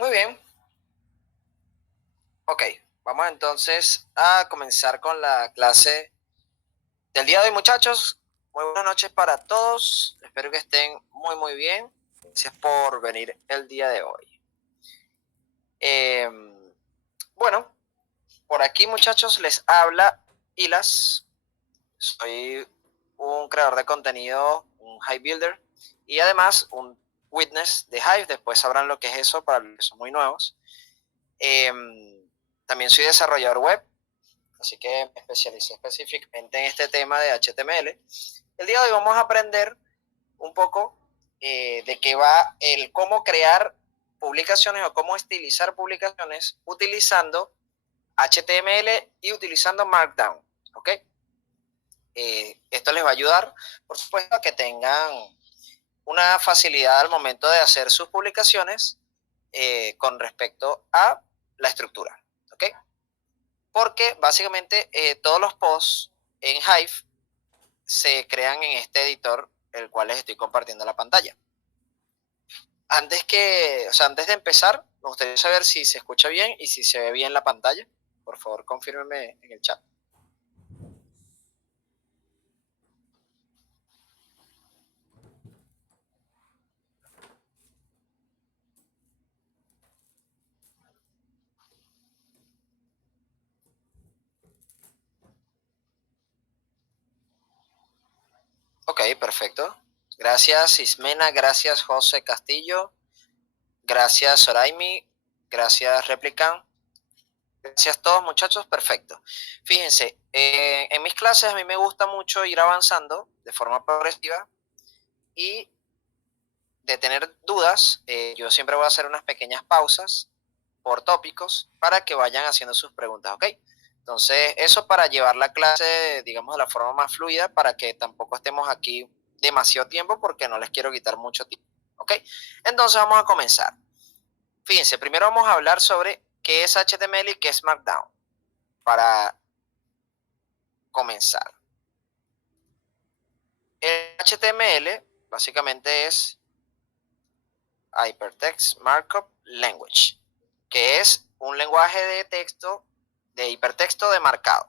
Muy bien. Ok, vamos entonces a comenzar con la clase del día de hoy, muchachos. Muy buenas noches para todos. Espero que estén muy bien. Gracias por venir el día de hoy. Bueno, por aquí, muchachos, les habla Ilas. Soy un creador de contenido, un Hive Builder y además un Witness de Hive. Después sabrán lo que es eso para los que son muy nuevos. También soy desarrollador web, así que me especialicé específicamente en este tema de HTML. El día de hoy vamos a aprender un poco de qué va el cómo crear publicaciones o cómo estilizar publicaciones utilizando HTML y utilizando Markdown, ¿ok? Esto les va a ayudar, por supuesto, a que tengan una facilidad al momento de hacer sus publicaciones con respecto a la estructura, ¿ok? Porque básicamente todos los posts en Hive se crean en este editor, el cual les estoy compartiendo la pantalla. Antes de empezar, me gustaría saber si se escucha bien y si se ve bien la pantalla. Por favor, confírmenme en el chat. Ok, perfecto. Gracias Ismena, gracias José Castillo, gracias Soraimi, gracias Replicant. Gracias a todos, muchachos, perfecto. Fíjense, en mis clases a mí me gusta mucho ir avanzando de forma progresiva y de tener dudas, yo siempre voy a hacer unas pequeñas pausas por tópicos para que vayan haciendo sus preguntas, ¿ok? Entonces, eso para llevar la clase, digamos, de la forma más fluida, para que tampoco estemos aquí demasiado tiempo porque no les quiero quitar mucho tiempo, ¿ok? Entonces, vamos a comenzar. Fíjense, primero vamos a hablar sobre qué es HTML y qué es Markdown, para comenzar. El HTML básicamente es Hypertext Markup Language, que es un lenguaje de texto, de hipertexto de marcado.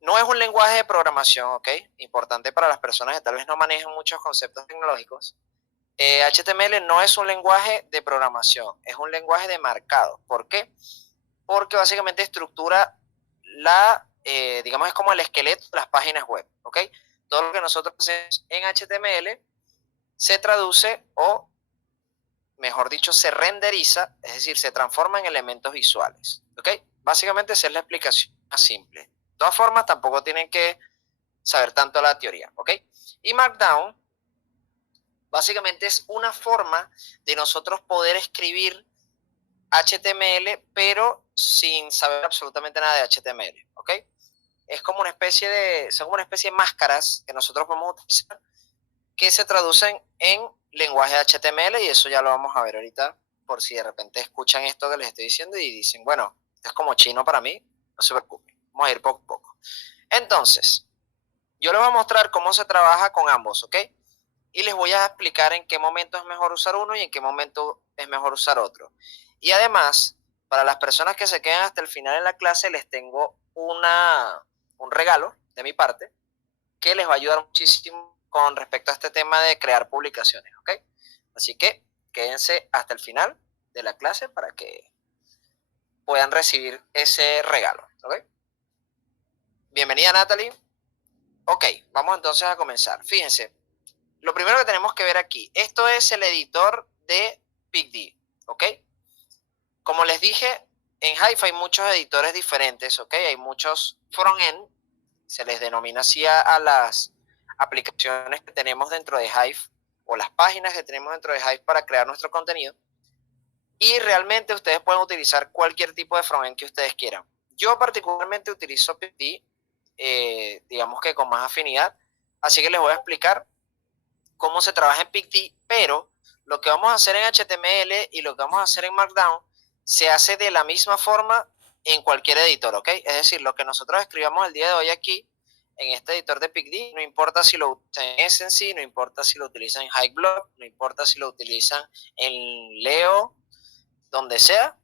No es un lenguaje de programación, ¿ok? Importante para las personas que tal vez no manejan muchos conceptos tecnológicos. HTML no es un lenguaje de programación, es un lenguaje de marcado. ¿Por qué? Porque básicamente estructura digamos, es como el esqueleto de las páginas web, ¿ok? Todo lo que nosotros hacemos en HTML se traduce o, mejor dicho, se renderiza, es decir, se transforma en elementos visuales, ¿ok? Básicamente esa es la explicación más simple. De todas formas, tampoco tienen que saber tanto la teoría, ¿ok? Y Markdown básicamente es una forma de nosotros poder escribir HTML, pero sin saber absolutamente nada de HTML, ¿ok? Son como una especie de máscaras que nosotros podemos utilizar que se traducen en lenguaje HTML y eso ya lo vamos a ver ahorita por si de repente escuchan esto que les estoy diciendo y dicen, bueno, es como chino para mí, no se preocupen, vamos a ir poco a poco. Entonces, yo les voy a mostrar cómo se trabaja con ambos, ¿ok? Y les voy a explicar en qué momento es mejor usar uno y en qué momento es mejor usar otro. Y además, para las personas que se quedan hasta el final de la clase, les tengo un regalo de mi parte que les va a ayudar muchísimo con respecto a este tema de crear publicaciones, ¿ok? Así que quédense hasta el final de la clase para que puedan recibir ese regalo, ¿ok? Bienvenida, Natalie. Ok, vamos entonces a comenzar. Fíjense, lo primero que tenemos que ver aquí, esto es el editor de PicD, ¿ok? Como les dije, en Hive hay muchos editores diferentes, ¿ok? Hay muchos front-end, se les denomina así a las aplicaciones que tenemos dentro de Hive o las páginas que tenemos dentro de Hive para crear nuestro contenido. Y realmente ustedes pueden utilizar cualquier tipo de frontend que ustedes quieran. Yo particularmente utilizo PicD, digamos que con más afinidad, así que les voy a explicar cómo se trabaja en PicD, pero lo que vamos a hacer en HTML y lo que vamos a hacer en Markdown se hace de la misma forma en cualquier editor, ¿ok? Es decir, lo que nosotros escribamos el día de hoy aquí en este editor de PicD, no importa si lo utilizan en Essence, no importa si lo utilizan en HiveBlog, no importa si lo utilizan en Leo, donde sea,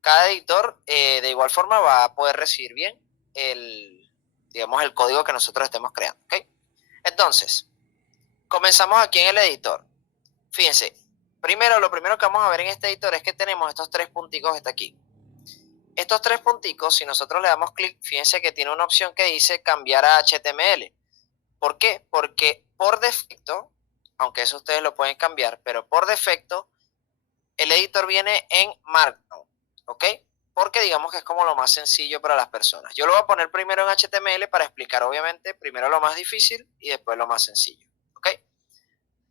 cada editor de igual forma va a poder recibir bien digamos, el código que nosotros estemos creando, ¿ok? Entonces, comenzamos aquí en el editor. Fíjense, lo primero que vamos a ver en este editor es que tenemos estos tres punticos que está aquí. Estos tres punticos, si nosotros le damos clic, fíjense que tiene una opción que dice cambiar a HTML. ¿Por qué? Porque por defecto, aunque eso ustedes lo pueden cambiar, pero por defecto, el editor viene en Markdown, ¿ok? Porque digamos que es como lo más sencillo para las personas. Yo lo voy a poner primero en HTML para explicar, obviamente, primero lo más difícil y después lo más sencillo, ¿ok?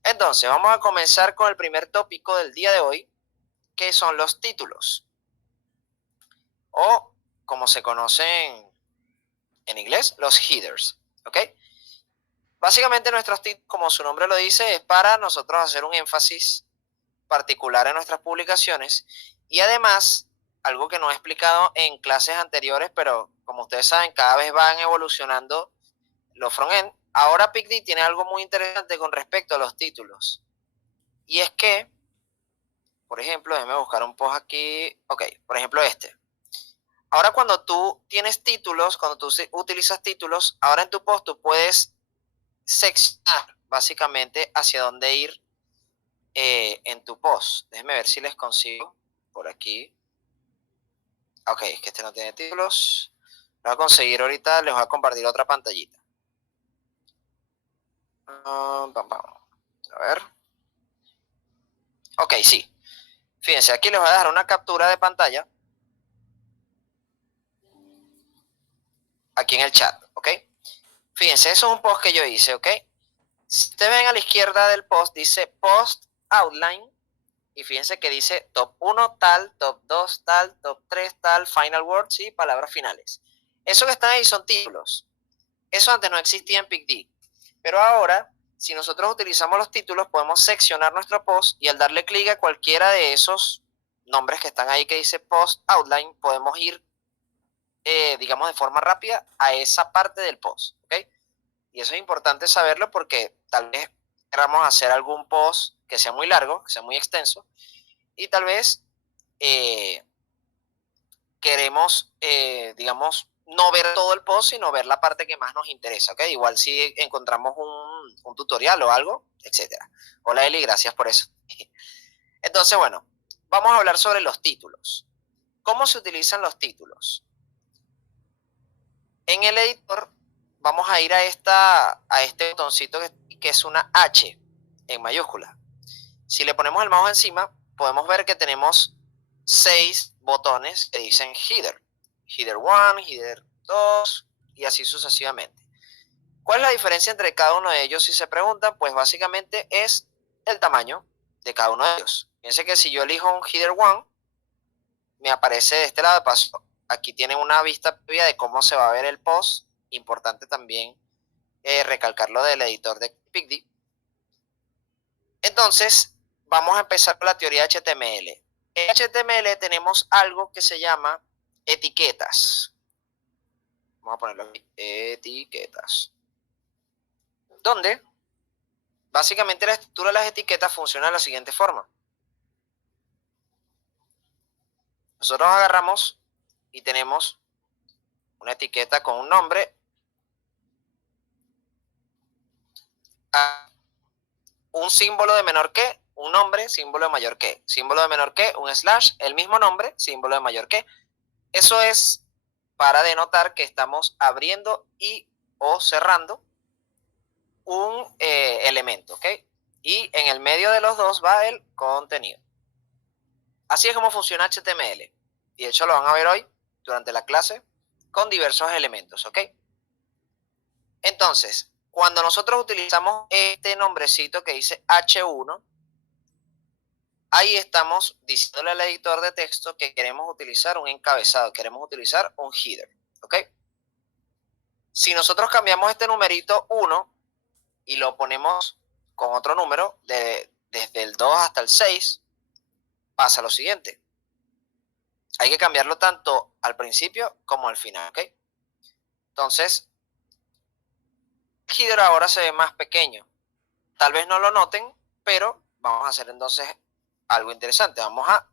Entonces, vamos a comenzar con el primer tópico del día de hoy, que son los títulos, o como se conocen en inglés, los headers, ¿ok? Básicamente nuestros títulos, como su nombre lo dice, es para nosotros hacer un énfasis particular en nuestras publicaciones y además, algo que no he explicado en clases anteriores, pero como ustedes saben, cada vez van evolucionando los frontend. Ahora PicD tiene algo muy interesante con respecto a los títulos. Y es que, por ejemplo, déjenme buscar un post aquí. Ok, por ejemplo este. Ahora cuando tú tienes títulos, cuando tú utilizas títulos, ahora en tu post tú puedes seccionar básicamente hacia dónde ir en tu post. Déjenme ver si les consigo por aquí. Ok, es que este no tiene títulos. Lo voy a conseguir ahorita, les voy a compartir otra pantallita. A ver. Ok, sí. Fíjense, aquí les voy a dejar una captura de pantalla. Aquí en el chat, ¿ok? Fíjense, eso es un post que yo hice, ¿ok? Si ustedes ven a la izquierda del post, dice Post Outline. Y fíjense que dice top 1 tal, top 2 tal, top 3 tal, final words y palabras finales. Eso que están ahí son títulos. Eso antes no existía en PicD. Pero ahora, si nosotros utilizamos los títulos, podemos seccionar nuestro post y al darle clic a cualquiera de esos nombres que están ahí que dice Post Outline, podemos ir, digamos, de forma rápida a esa parte del post, ¿ok? Y eso es importante saberlo porque tal vez queramos hacer algún post que sea muy largo, que sea muy extenso, y tal vez queremos, digamos, no ver todo el post, sino ver la parte que más nos interesa, ¿ok? Igual si encontramos un tutorial o algo, etcétera. Hola Eli, gracias por eso. Entonces, bueno, vamos a hablar sobre los títulos. ¿Cómo se utilizan los títulos? En el editor vamos a ir a este botoncito que es una H en mayúscula. Si le ponemos el mouse encima, podemos ver que tenemos 6 botones que dicen header. Header 1, header 2 y así sucesivamente. ¿Cuál es la diferencia entre cada uno de ellos? Si se preguntan, pues básicamente es el tamaño de cada uno de ellos. Fíjense que si yo elijo un header 1, me aparece de este lado de paso. Aquí tienen una vista previa de cómo se va a ver el post. Importante también recalcarlo del editor de PicD. Entonces, vamos a empezar con la teoría de HTML. En HTML tenemos algo que se llama etiquetas. Vamos a ponerlo aquí, etiquetas. Donde básicamente la estructura de las etiquetas funciona de la siguiente forma. Nosotros agarramos y tenemos una etiqueta con un nombre, un símbolo de menor que, un nombre, símbolo de mayor que, símbolo de menor que, un slash, el mismo nombre, símbolo de mayor que. Eso es para denotar que estamos abriendo y o cerrando un elemento, ¿ok? Y en el medio de los dos va el contenido. Así es como funciona HTML. Y de hecho lo van a ver hoy durante la clase con diversos elementos, ¿ok? Entonces, cuando nosotros utilizamos este nombrecito que dice H1, ahí estamos diciéndole al editor de texto que queremos utilizar un encabezado, queremos utilizar un header, ¿ok? Si nosotros cambiamos este numerito 1 y lo ponemos con otro número, desde el 2 hasta el 6, pasa lo siguiente. Hay que cambiarlo tanto al principio como al final, ¿ok? Entonces, el header ahora se ve más pequeño. Tal vez no lo noten, pero vamos a hacer entonces algo interesante. Vamos a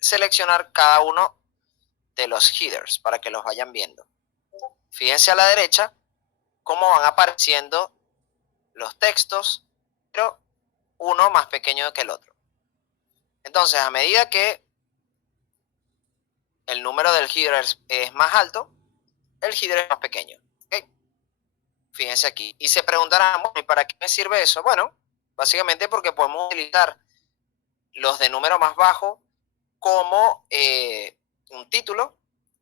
seleccionar cada uno de los headers para que los vayan viendo. Fíjense a la derecha cómo van apareciendo los textos, pero uno más pequeño que el otro. Entonces, a medida que el número del header es más alto, el header es más pequeño. ¿Okay? Fíjense aquí. Y se preguntarán, ¿y para qué me sirve eso? Bueno, básicamente porque podemos utilizar los de número más bajo como un título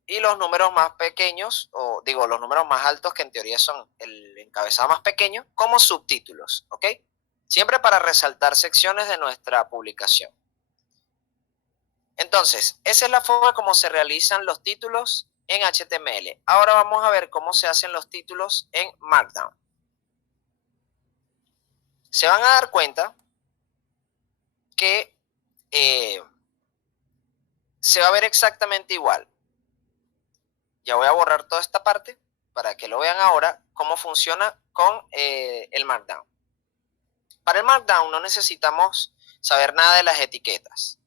y los números más pequeños, o digo, los números más altos, que en teoría son el encabezado más pequeño, como subtítulos, ¿ok? Siempre para resaltar secciones de nuestra publicación. Entonces, esa es la forma como se realizan los títulos en HTML. Ahora vamos a ver cómo se hacen los títulos en Markdown. Se van a dar cuenta que se va a ver exactamente igual. Ya voy a borrar toda esta parte para que lo vean ahora cómo funciona con el Markdown. Para el Markdown no necesitamos saber nada de las etiquetas.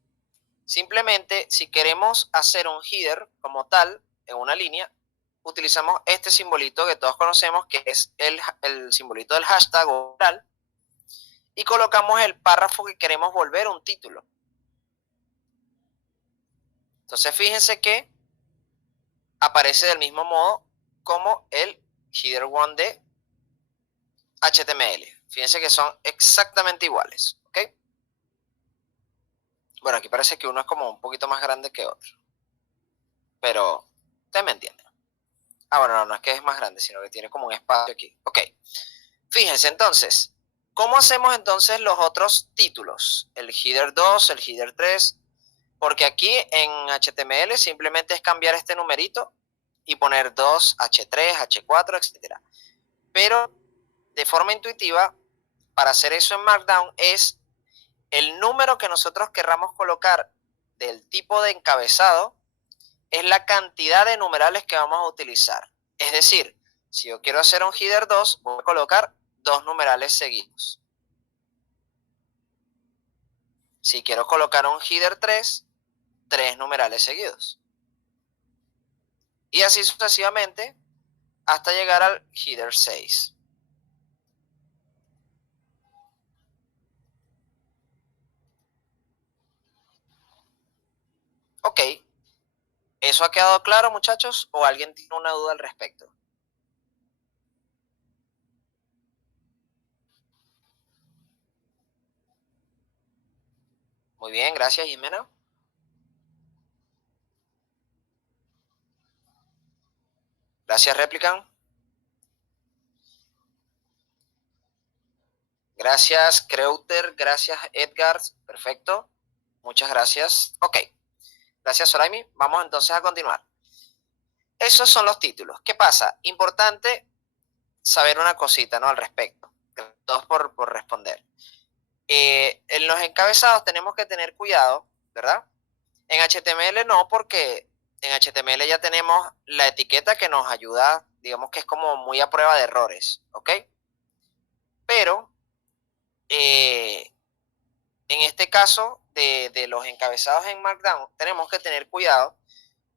Simplemente, si queremos hacer un header como tal, en una línea, utilizamos este simbolito que todos conocemos, que es el simbolito del hashtag o plural, y colocamos el párrafo que queremos volver un título. Entonces, fíjense que aparece del mismo modo como el header 1 de HTML. Fíjense que son exactamente iguales, ¿ok? Bueno, aquí parece que uno es como un poquito más grande que otro. Pero, ustedes me entienden. Ah, bueno, no es que es más grande, sino que tiene como un espacio aquí. Ok. Fíjense entonces, ¿cómo hacemos entonces los otros títulos? El header 2, el header 3. Porque aquí en HTML simplemente es cambiar este numerito y poner 2, H3, H4, etc. Pero de forma intuitiva, para hacer eso en Markdown es el número que nosotros querramos colocar del tipo de encabezado es la cantidad de numerales que vamos a utilizar. Es decir, si yo quiero hacer un header 2, voy a colocar 2 numerales seguidos. Si quiero colocar un header 3, 3 numerales seguidos. Y así sucesivamente hasta llegar al header 6. Ok, ¿eso ha quedado claro, muchachos? ¿O alguien tiene una duda al respecto? Muy bien, gracias, Jimena. Gracias, Replicant. Gracias, Kreuter. Gracias, Edgar. Perfecto. Muchas gracias. Ok. Gracias, Soraimi. Vamos entonces a continuar. Esos son los títulos. ¿Qué pasa? Importante saber una cosita, ¿no? Al respecto. Todos por responder. En los encabezados tenemos que tener cuidado, ¿verdad? En HTML no, porque en HTML ya tenemos la etiqueta que nos ayuda, digamos que es como muy a prueba de errores, ¿ok? Pero en este caso de los encabezados en Markdown, tenemos que tener cuidado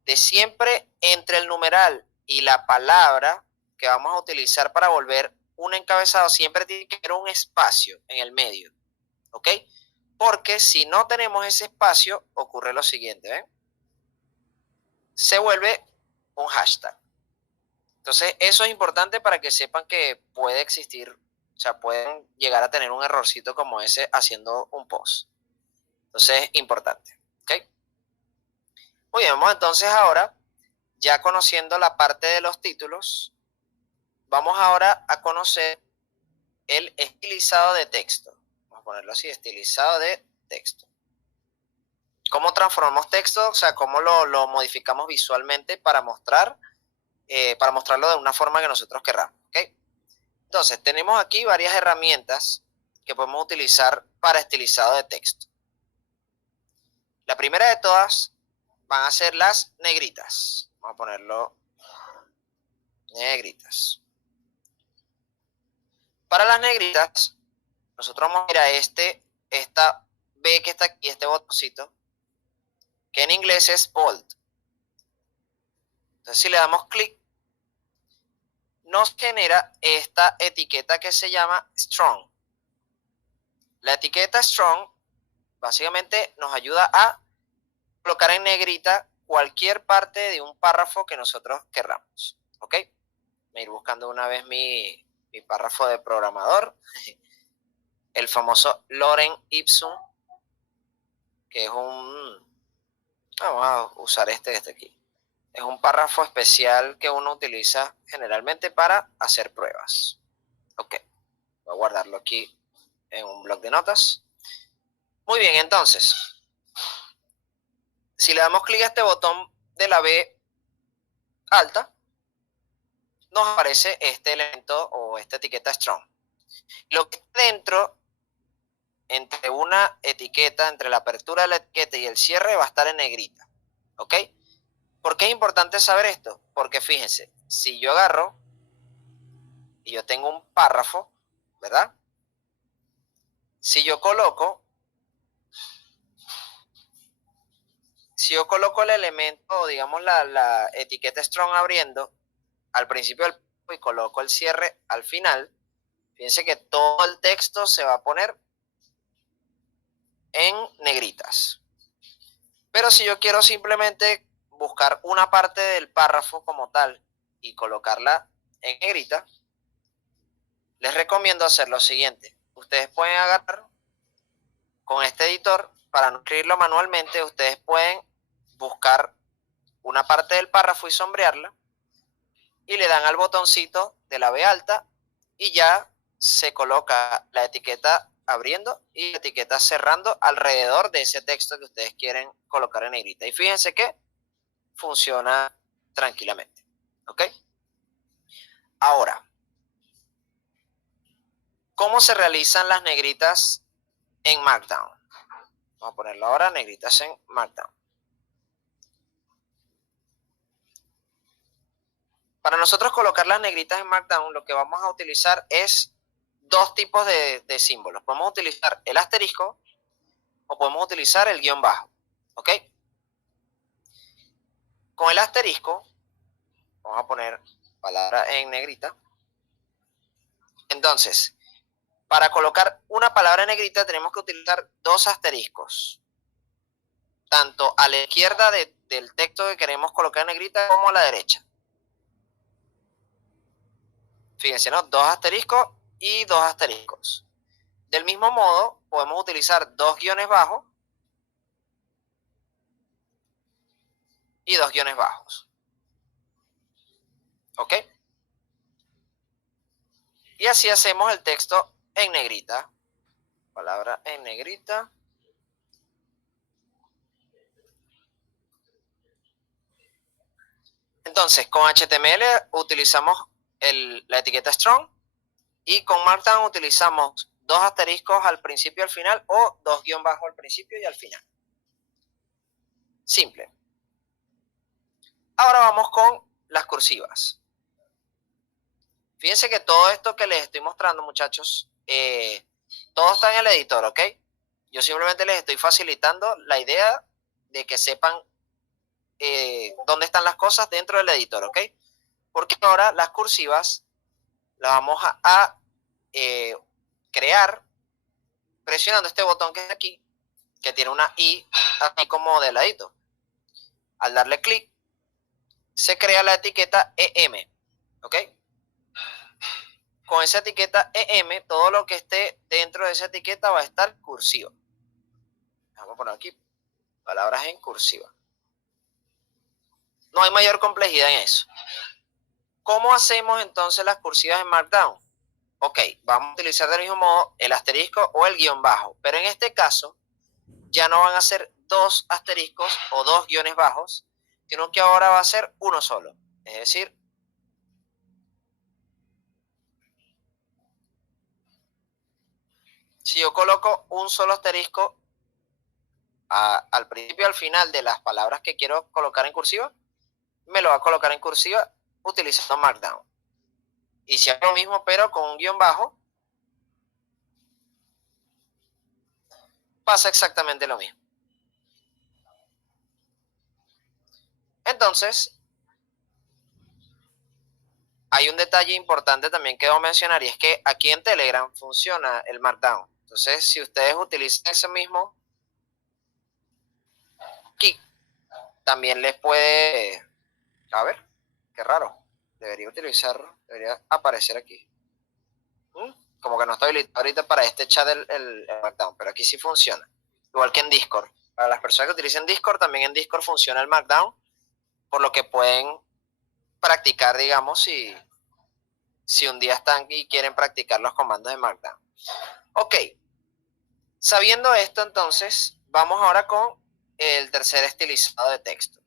de siempre entre el numeral y la palabra que vamos a utilizar para volver un encabezado, siempre tiene que haber un espacio en el medio, ¿ok? Porque si no tenemos ese espacio, ocurre lo siguiente, ¿ven? Se vuelve un hashtag. Entonces, eso es importante para que sepan que puede existir, o sea, pueden llegar a tener un errorcito como ese haciendo un post. Entonces, importante, ¿ok? Muy bien, vamos entonces ahora, ya conociendo la parte de los títulos, vamos ahora a conocer el estilizado de texto. Vamos a ponerlo así, estilizado de texto. ¿Cómo transformamos texto? O sea, cómo lo modificamos visualmente para mostrarlo de una forma que nosotros querramos, ¿ok? Entonces, tenemos aquí varias herramientas que podemos utilizar para estilizado de texto. La primera de todas van a ser las negritas. Vamos a ponerlo negritas. Para las negritas, nosotros vamos a ir a esta B que está aquí, este botoncito, que en inglés es bold. Entonces, si le damos clic, nos genera esta etiqueta que se llama strong. La etiqueta strong básicamente nos ayuda a colocar en negrita cualquier parte de un párrafo que nosotros querramos. ¿Ok? Voy a ir buscando una vez mi párrafo de programador. El famoso Lorem Ipsum, que es un... Vamos a usar este aquí. Es un párrafo especial que uno utiliza generalmente para hacer pruebas. Ok, voy a guardarlo aquí en un bloc de notas. Muy bien, entonces, si le damos clic a este botón de la B alta, nos aparece este elemento o esta etiqueta strong. Lo que está dentro, entre una etiqueta, entre la apertura de la etiqueta y el cierre, va a estar en negrita. ¿Ok? ¿Por qué es importante saber esto? Porque fíjense, si yo agarro y yo tengo un párrafo, ¿verdad? Si yo coloco el elemento, digamos la etiqueta strong abriendo al principio del párrafo y coloco el cierre al final, fíjense que todo el texto se va a poner en negritas. Pero si yo quiero simplemente buscar una parte del párrafo como tal y colocarla en negrita, les recomiendo hacer lo siguiente. Ustedes pueden agarrar con este editor, para no escribirlo manualmente, ustedes pueden buscar una parte del párrafo y sombrearla, y le dan al botoncito de la B alta y ya se coloca la etiqueta abriendo y la etiqueta cerrando alrededor de ese texto que ustedes quieren colocar en negrita. Y fíjense que funciona tranquilamente. ¿Ok? Ahora, ¿cómo se realizan las negritas en Markdown? Vamos a ponerlo ahora, negritas en Markdown. Para nosotros colocar las negritas en Markdown, lo que vamos a utilizar es dos tipos de símbolos. Podemos utilizar el asterisco o podemos utilizar el guión bajo. ¿Ok? Con el asterisco, vamos a poner palabra en negrita. Entonces, para colocar una palabra en negrita tenemos que utilizar dos asteriscos. Tanto a la izquierda del texto que queremos colocar en negrita como a la derecha. Fíjense, ¿no? Dos asteriscos y dos asteriscos. Del mismo modo, podemos utilizar dos guiones bajos y dos guiones bajos. ¿Ok? Y así hacemos el texto en negrita. Palabra en negrita. Entonces, con HTML utilizamos la etiqueta strong y con Markdown utilizamos dos asteriscos al principio y al final o dos guión bajos al principio y al final. Simple. Ahora vamos con las cursivas. Fíjense que todo esto que les estoy mostrando, muchachos, todo está en el editor, ¿ok? Yo simplemente les estoy facilitando la idea de que sepan dónde están las cosas dentro del editor, ¿ok? Porque ahora las cursivas las vamos a crear presionando este botón que está aquí, que tiene una I así como de ladito. Al darle clic, se crea la etiqueta EM, ¿ok? Con esa etiqueta EM, todo lo que esté dentro de esa etiqueta va a estar cursivo. Vamos a poner aquí palabras en cursiva. No hay mayor complejidad en eso. ¿Cómo hacemos entonces las cursivas en Markdown? Ok, vamos a utilizar del mismo modo el asterisco o el guión bajo, pero en este caso ya no van a ser dos asteriscos o dos guiones bajos, sino que ahora va a ser uno solo. Es decir, si yo coloco un solo asterisco al principio y al final de las palabras que quiero colocar en cursiva, me lo va a colocar en cursiva utilizando Markdown. Y si hago lo mismo pero con un guión bajo, pasa exactamente lo mismo. entonces, hay un detalle importante también que debo mencionar, y es que aquí en Telegram funciona el Markdown. Entonces, si ustedes utilizan ese mismo key, también les puede... A ver, qué raro. Debería aparecer aquí. Como que no está habilitado ahorita para este chat el Markdown, pero aquí sí funciona. Igual que en Discord. Para las personas que utilicen Discord, también en Discord funciona el Markdown, por lo que pueden practicar, digamos, si un día están y quieren practicar los comandos de Markdown. Ok, sabiendo esto, entonces, vamos ahora con el tercer estilizado de texto.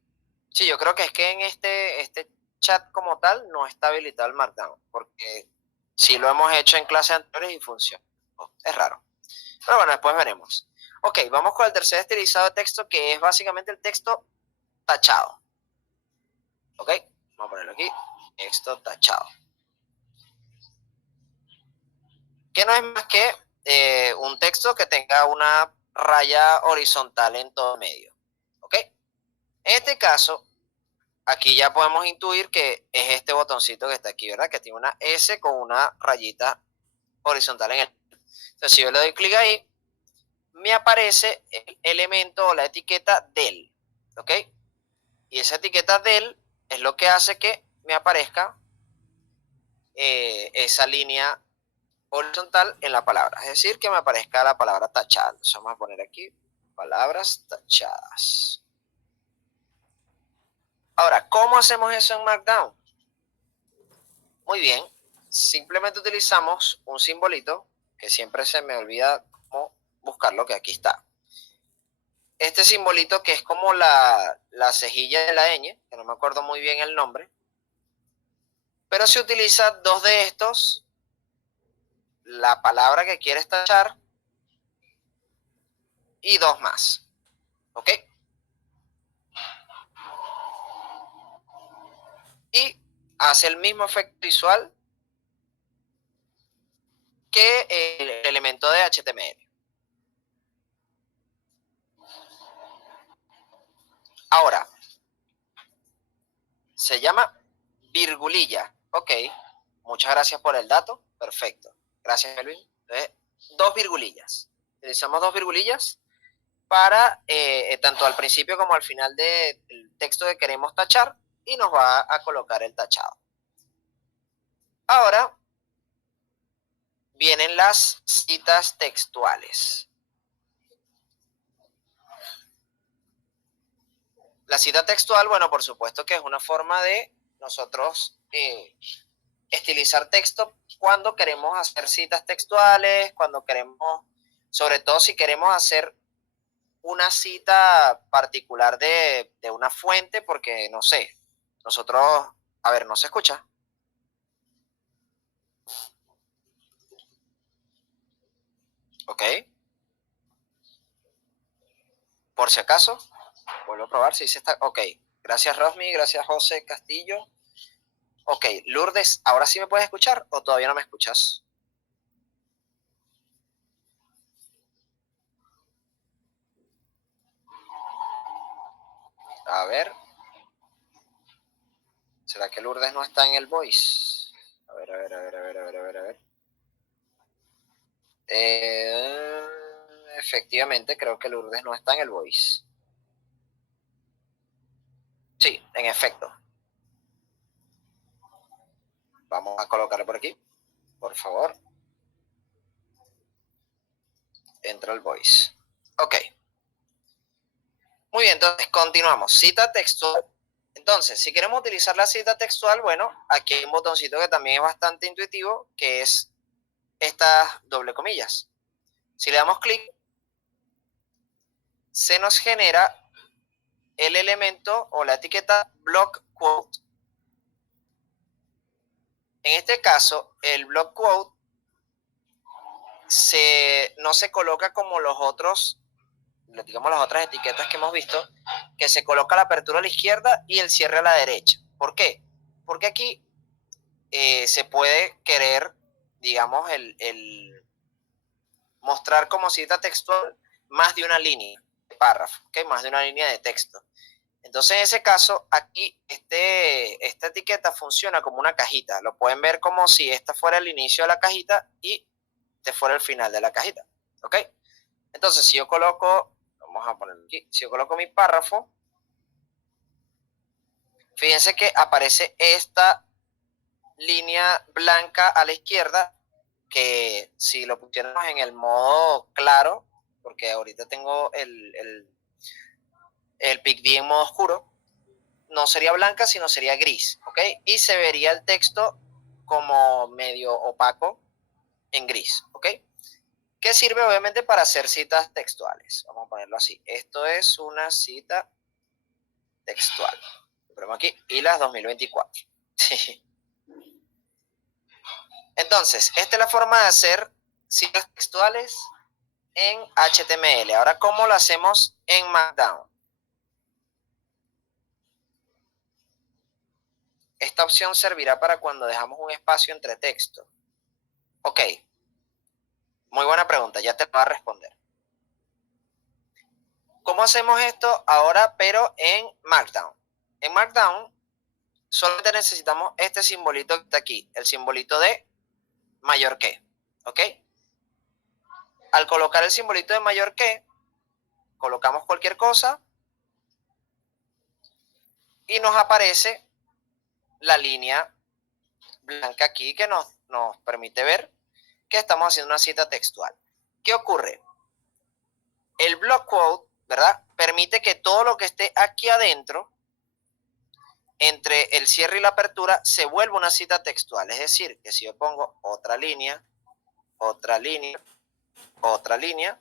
Sí, yo creo que es que en este chat como tal no está habilitado el Markdown, porque sí lo hemos hecho en clases anteriores y funciona. Es raro. Pero bueno, después veremos. Ok, vamos con el tercer estilizado de texto, que es básicamente el texto tachado. Ok, vamos a ponerlo aquí. Texto tachado. Que no es más que un texto que tenga una raya horizontal en todo medio. ¿Ok? En este caso, aquí ya podemos intuir que es este botoncito que está aquí, ¿verdad? Que tiene una S con una rayita horizontal en él. Entonces, si yo le doy clic ahí, me aparece el elemento o la etiqueta del. ¿Ok? Y esa etiqueta del es lo que hace que me aparezca esa línea horizontal en la palabra, es decir, que me aparezca la palabra tachada. Entonces vamos a poner aquí palabras tachadas. Ahora, ¿cómo hacemos eso en Markdown? Muy bien, simplemente utilizamos un simbolito que siempre se me olvida cómo buscarlo, que aquí está. Este simbolito que es como la cejilla de la ñ, que no me acuerdo muy bien el nombre, pero se utiliza dos de estos, la palabra que quieres tachar y dos más. ¿Ok? Y hace el mismo efecto visual que el elemento de HTML. Ahora, se llama virgulilla. Ok, muchas gracias por el dato. Perfecto. Gracias, Melvin. Entonces, dos virgulillas. Utilizamos dos virgulillas para tanto al principio como al final del texto que queremos tachar, y nos va a colocar el tachado. Ahora vienen las citas textuales. La cita textual, bueno, por supuesto que es una forma de nosotros estilizar texto cuando queremos hacer citas textuales, cuando queremos, sobre todo si queremos hacer una cita particular de una fuente, porque no sé, nosotros, a ver, ¿no se escucha? Ok, por si acaso, vuelvo a probar si se está, ok, gracias Rosmi, gracias José Castillo. Ok, Lourdes, ¿ahora sí me puedes escuchar o todavía no me escuchas? A ver, ¿será que Lourdes no está en el voice? A ver, a ver, a ver, a ver, a ver, a ver, a ver. Eh, Efectivamente, creo que Lourdes no está en el voice. Sí, en efecto. Vamos a colocarlo por aquí, por favor. Entra el voice. Ok. Muy bien, entonces continuamos. Cita textual. Entonces, si queremos utilizar la cita textual, bueno, aquí hay un botoncito que también es bastante intuitivo, que es estas doble comillas. Si le damos clic, se nos genera el elemento o la etiqueta block quote. En este caso, el block quote no se coloca como los otros, digamos las otras etiquetas que hemos visto, que se coloca la apertura a la izquierda y el cierre a la derecha. ¿Por qué? Porque aquí se puede querer, digamos, el mostrar como cita textual más de una línea de párrafo, ¿okay? Más de una línea de texto. Entonces, en ese caso, aquí esta etiqueta funciona como una cajita. Lo pueden ver como si esta fuera el inicio de la cajita y este fuera el final de la cajita. ¿Ok? Entonces, si yo coloco, vamos a ponerlo aquí, si yo coloco mi párrafo, fíjense que aparece esta línea blanca a la izquierda, que si lo pusiéramos en el modo claro, porque ahorita tengo el PicD en modo oscuro, no sería blanca, sino sería gris, ¿ok? Y se vería el texto como medio opaco en gris, ¿ok? Que sirve obviamente para hacer citas textuales. Vamos a ponerlo así. Esto es una cita textual. Lo ponemos aquí, y las 2024. Entonces, esta es la forma de hacer citas textuales en HTML. Ahora, ¿cómo lo hacemos en Markdown? Esta opción servirá para cuando dejamos un espacio entre texto. Ok, muy buena pregunta, ya te voy a responder. ¿Cómo hacemos esto ahora, pero en Markdown? En Markdown solamente necesitamos este simbolito que está aquí, el simbolito de mayor que, ¿ok? Al colocar el simbolito de mayor que, colocamos cualquier cosa y nos aparece la línea blanca aquí que nos permite ver que estamos haciendo una cita textual. ¿Qué ocurre? El block quote, ¿verdad? Permite que todo lo que esté aquí adentro, entre el cierre y la apertura, se vuelva una cita textual. Es decir, que si yo pongo otra línea, otra línea, otra línea,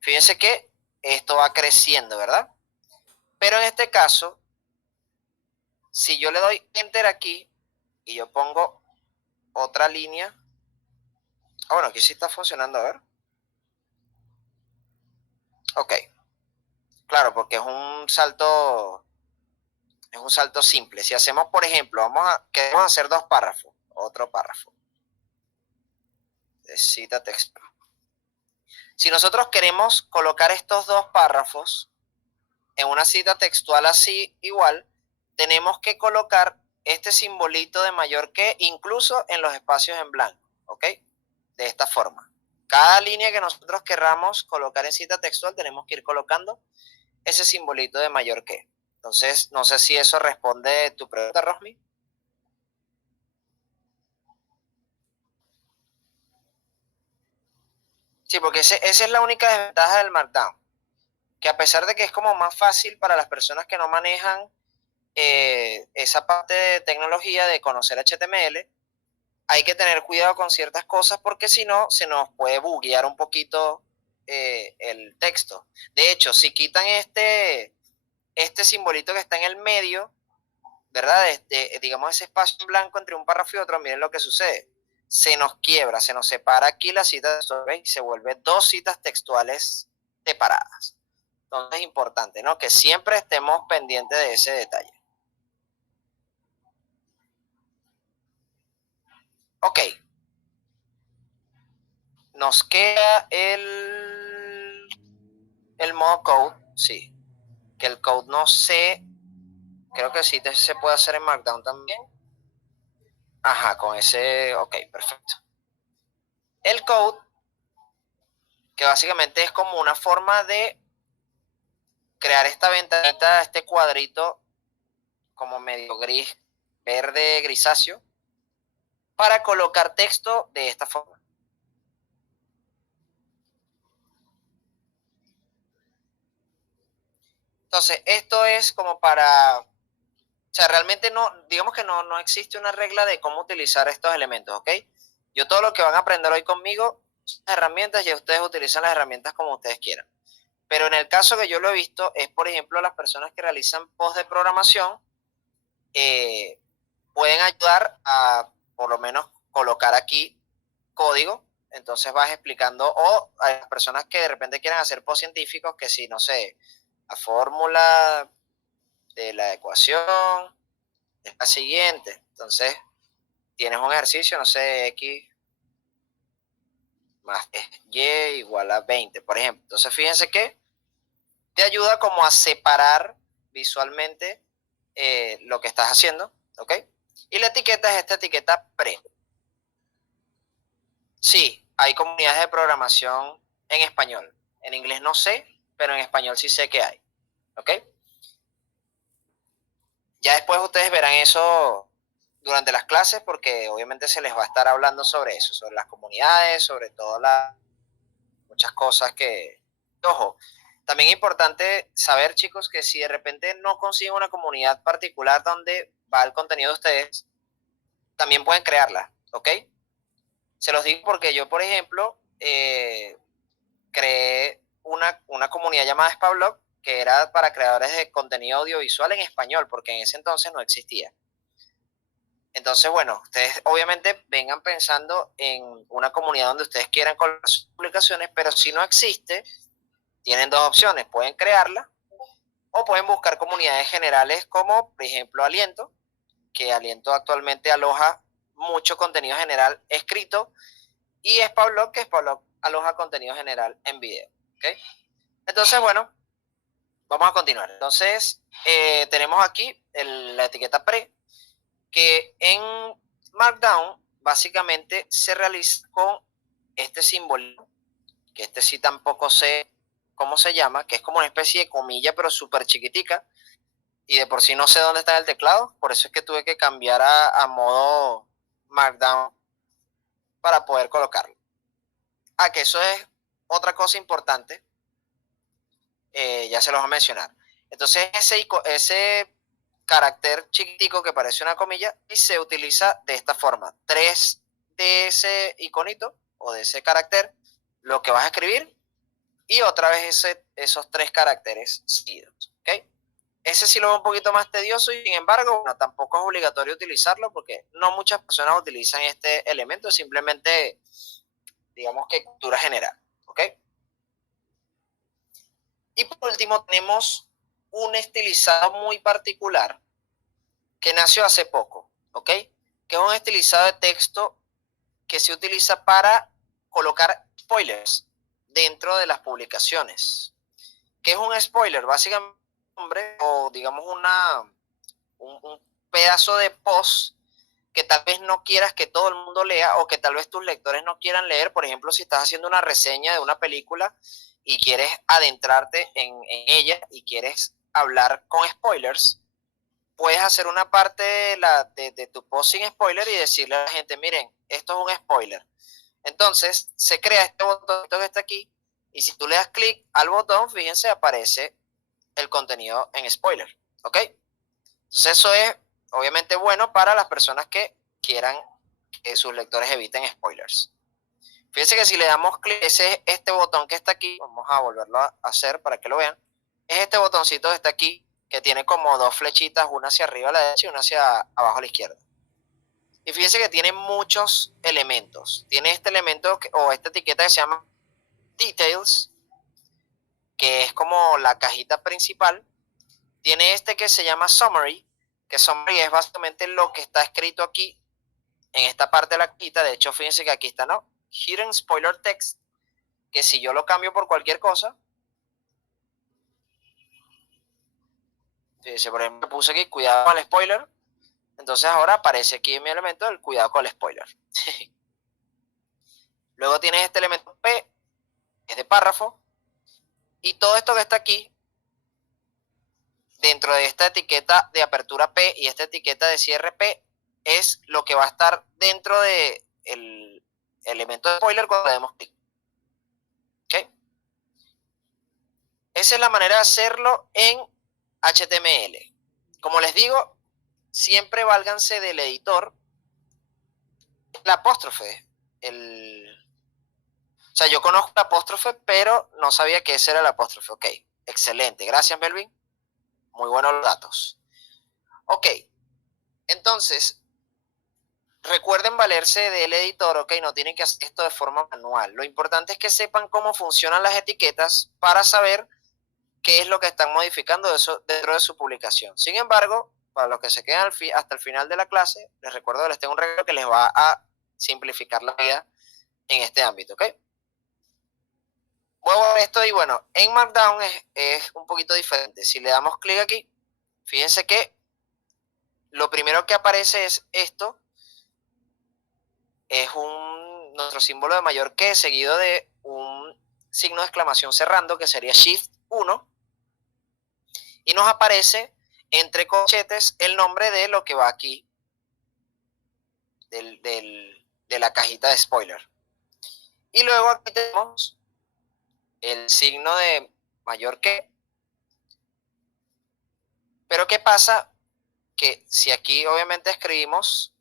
fíjense que esto va creciendo, ¿verdad? Pero en este caso, si yo le doy enter aquí y yo pongo otra línea, bueno, aquí sí está funcionando, a ver. Ok, claro, porque es un salto simple. Si hacemos, por ejemplo, queremos hacer dos párrafos, otro párrafo de cita texto. Si nosotros queremos colocar estos dos párrafos en una cita textual así igual, tenemos que colocar este simbolito de mayor que incluso en los espacios en blanco, ¿ok? De esta forma. Cada línea que nosotros querramos colocar en cita textual, tenemos que ir colocando ese simbolito de mayor que. Entonces, no sé si eso responde tu pregunta, Rosmi. Sí, porque esa es la única desventaja del Markdown, que a pesar de que es como más fácil para las personas que no manejan esa parte de tecnología de conocer HTML, hay que tener cuidado con ciertas cosas porque si no, se nos puede buguear un poquito el texto. De hecho, si quitan este simbolito que está en el medio, ¿verdad? Digamos ese espacio en blanco entre un párrafo y otro, miren lo que sucede. Se nos quiebra, se nos separa aquí la cita textual y se vuelve dos citas textuales separadas. Entonces es importante, ¿no? Que siempre estemos pendientes de ese detalle. Ok. Nos queda el modo code, sí. Que el code no sé, creo que sí se puede hacer en Markdown también. Ajá, con ese, ok, perfecto. El code, que básicamente es como una forma de crear esta ventanita, este cuadrito como medio gris, verde grisáceo, para colocar texto de esta forma. Entonces, esto es como para, o sea, realmente no, digamos que no existe una regla de cómo utilizar estos elementos, ¿ok? Yo todo lo que van a aprender hoy conmigo son herramientas y ustedes utilizan las herramientas como ustedes quieran. Pero en el caso que yo lo he visto es, por ejemplo, las personas que realizan post de programación pueden ayudar a, por lo menos, colocar aquí código. Entonces vas explicando, o a las personas que de repente quieren hacer post científicos, que si, no sé, la fórmula de la ecuación es la siguiente. Entonces, tienes un ejercicio, no sé, X más Y igual a 20, por ejemplo. Entonces, fíjense que te ayuda como a separar visualmente lo que estás haciendo, ¿ok? Y la etiqueta es esta etiqueta pre. Sí, hay comunidades de programación en español. En inglés no sé, pero en español sí sé que hay, ¿ok? Ya después ustedes verán eso durante las clases porque obviamente se les va a estar hablando sobre eso, sobre las comunidades, sobre todas las muchas cosas que... Ojo, también es importante saber, chicos, que si de repente no consiguen una comunidad particular donde va el contenido de ustedes, también pueden crearla, ¿ok? Se los digo porque yo, por ejemplo, creé una comunidad llamada Spablog que era para creadores de contenido audiovisual en español, porque en ese entonces no existía. Entonces, bueno, ustedes obviamente vengan pensando en una comunidad donde ustedes quieran colocar sus publicaciones, pero si no existe, tienen dos opciones, pueden crearla o pueden buscar comunidades generales como, por ejemplo, Aliento, que Aliento actualmente aloja mucho contenido general escrito, y Spablog, que Spablog aloja contenido general en video. ¿Okay? Entonces, bueno, vamos a continuar. Entonces, tenemos aquí la etiqueta pre, que en Markdown básicamente se realiza con este símbolo, que este sí tampoco sé cómo se llama, que es como una especie de comilla, pero súper chiquitica, y de por sí no sé dónde está el teclado, por eso es que tuve que cambiar a modo Markdown para poder colocarlo. Que eso es otra cosa importante, ya se los voy a mencionar. Entonces ese carácter chiquitico que parece una comilla y se utiliza de esta forma. 3 de ese iconito o de ese carácter, lo que vas a escribir, y otra vez esos 3 caracteres seguidos. ¿Okay? Ese sí lo veo un poquito más tedioso y sin embargo, bueno, tampoco es obligatorio utilizarlo porque no muchas personas utilizan este elemento, simplemente digamos que cultura general. ¿Ok? Y por último tenemos un estilizado muy particular que nació hace poco, ¿ok? Que es un estilizado de texto que se utiliza para colocar spoilers dentro de las publicaciones. ¿Qué es un spoiler? Básicamente, o digamos un pedazo de post que tal vez no quieras que todo el mundo lea o que tal vez tus lectores no quieran leer. Por ejemplo, si estás haciendo una reseña de una película y quieres adentrarte en ella y quieres hablar con spoilers, puedes hacer una parte de tu post sin spoiler y decirle a la gente, miren, esto es un spoiler. Entonces, se crea este botón que está aquí y si tú le das clic al botón, fíjense, aparece el contenido en spoiler, ¿ok? Entonces, eso es obviamente bueno para las personas que quieran que sus lectores eviten spoilers. Fíjense que si le damos clic, este botón que está aquí, vamos a volverlo a hacer para que lo vean, es este botoncito que está aquí, que tiene como dos flechitas, una hacia arriba a la derecha y una hacia abajo a la izquierda. Y fíjense que tiene muchos elementos. Tiene este elemento o esta etiqueta que se llama Details, que es como la cajita principal. Tiene este que se llama Summary, que Summary es básicamente lo que está escrito aquí en esta parte de la cajita. De hecho, fíjense que aquí está, ¿no? Hidden Spoiler Text, que si yo lo cambio por cualquier cosa, fíjense, por ejemplo, puse aquí cuidado con el spoiler, entonces ahora aparece aquí en mi elemento el cuidado con el spoiler. Luego tienes este elemento P, es de párrafo, y todo esto que está aquí, dentro de esta etiqueta de apertura P y esta etiqueta de cierre P, es lo que va a estar dentro del elemento de spoiler cuando le demos clic. ¿Okay? Esa es la manera de hacerlo en HTML. Como les digo, siempre válganse del editor, el apóstrofe. O sea, yo conozco el apóstrofe, pero no sabía que ese era el apóstrofe. Ok, excelente. Gracias, Melvin. Muy buenos los datos. Ok, entonces, recuerden valerse del editor, ok, no tienen que hacer esto de forma manual. Lo importante es que sepan cómo funcionan las etiquetas para saber qué es lo que están modificando eso dentro de su publicación. Sin embargo, para los que se quedan hasta el final de la clase, les recuerdo que les tengo un regalo que les va a simplificar la vida en este ámbito, ¿ok? Muevo esto y bueno, en Markdown es un poquito diferente. Si le damos clic aquí, Fíjense que lo primero que aparece es esto, es nuestro símbolo de mayor que seguido de un signo de exclamación cerrando, que sería Shift 1, y nos aparece entre corchetes el nombre de lo que va aquí, de la cajita de spoiler. Y luego aquí tenemos el signo de mayor que. Pero ¿qué pasa? Que si aquí obviamente escribimos,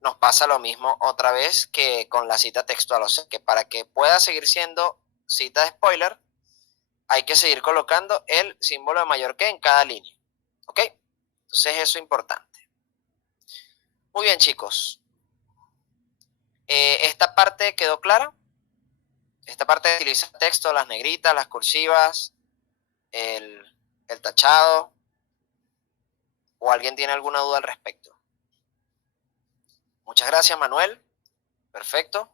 nos pasa lo mismo otra vez que con la cita textual. O sea, que para que pueda seguir siendo cita de spoiler, hay que seguir colocando el símbolo de mayor que en cada línea. ¿Ok? Entonces eso es importante. Muy bien, chicos. Esta parte quedó clara. Esta parte de utilizar texto, las negritas, las cursivas, el tachado. ¿O alguien tiene alguna duda al respecto? Muchas gracias, Manuel. Perfecto.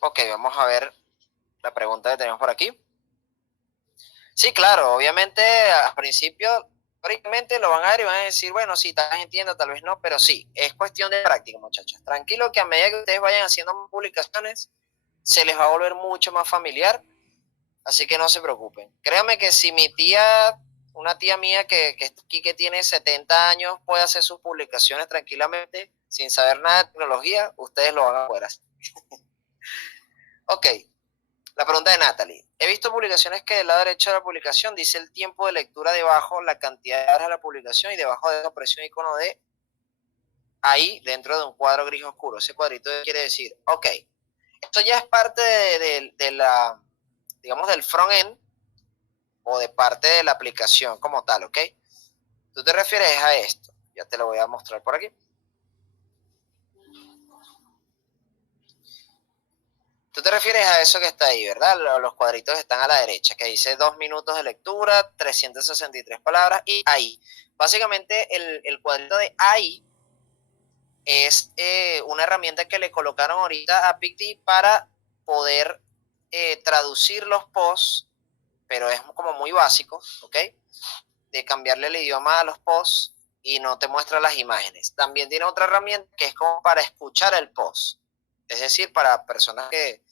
Ok, vamos a ver la pregunta que tenemos por aquí. Sí, claro, obviamente al principio, teóricamente lo van a ver y van a decir, bueno, sí, tal vez entiendo, tal vez no, pero sí, es cuestión de práctica, muchachos. Tranquilo que a medida que ustedes vayan haciendo más publicaciones, se les va a volver mucho más familiar, así que no se preocupen. Créanme que si mi tía, una tía mía que está aquí, que tiene 70 años, puede hacer sus publicaciones tranquilamente, sin saber nada de tecnología, ustedes lo van a poder hacer. Ok, la pregunta de Natalie. He visto publicaciones que del lado derecho de la publicación dice el tiempo de lectura debajo, la cantidad de horas de la publicación y debajo de eso aparece un icono de ahí dentro de un cuadro gris oscuro. Ese cuadrito quiere decir, ok, esto ya es parte de la, digamos, del front-end o de parte de la aplicación como tal, ¿ok? Tú te refieres a esto. Ya te lo voy a mostrar por aquí. Tú te refieres a eso que está ahí, ¿verdad? Los cuadritos están a la derecha, que dice 2 minutos de lectura, 363 palabras y ahí. Básicamente el cuadrito de ahí es una herramienta que le colocaron ahorita a PicD para poder traducir los posts, pero es como muy básico, ¿ok? De cambiarle el idioma a los posts y no te muestra las imágenes. También tiene otra herramienta que es como para escuchar el post, es decir, para personas que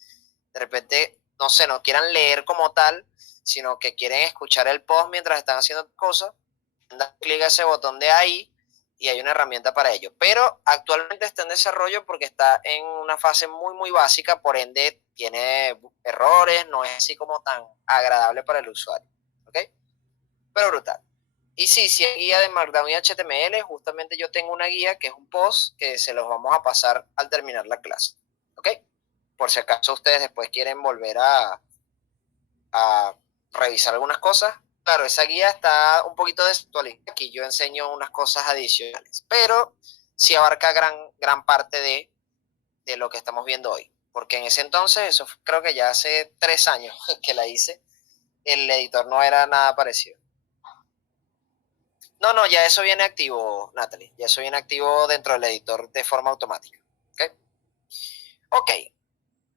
de repente, no sé, no quieran leer como tal, sino que quieren escuchar el post mientras están haciendo cosas, dan clic a ese botón de ahí y hay una herramienta para ello. Pero actualmente está en desarrollo porque está en una fase muy, muy básica, por ende tiene errores, no es así como tan agradable para el usuario. ¿Ok? Pero brutal. Y sí, si hay guía de Markdown y HTML, justamente yo tengo una guía que es un post que se los vamos a pasar al terminar la clase. ¿Ok? Por si acaso ustedes después quieren volver a revisar algunas cosas. Claro, esa guía está un poquito desactualizada. Aquí yo enseño unas cosas adicionales, pero sí abarca gran parte de lo que estamos viendo hoy. Porque en ese entonces, eso creo que ya hace 3 años que la hice, el editor no era nada parecido. No, no, ya eso viene activo, Natalie. Ya eso viene activo dentro del editor de forma automática. Ok, okay.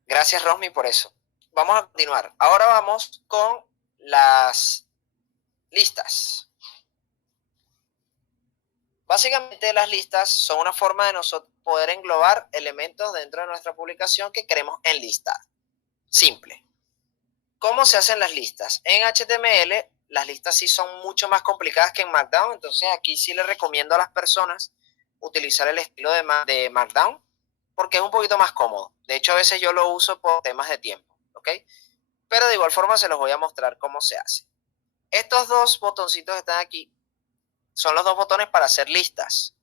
Gracias, Rosmi, por eso. Vamos a continuar. Ahora vamos con las listas. Básicamente las listas son una forma de nosotros poder englobar elementos dentro de nuestra publicación que queremos enlistar. Simple. ¿Cómo se hacen las listas? En HTML las listas sí son mucho más complicadas que en Markdown, entonces aquí sí les recomiendo a las personas utilizar el estilo de Markdown porque es un poquito más cómodo. De hecho, a veces yo lo uso por temas de tiempo, ¿ok? Pero de igual forma se los voy a mostrar cómo se hace. Estos dos botoncitos que están aquí son los dos botones para hacer listas.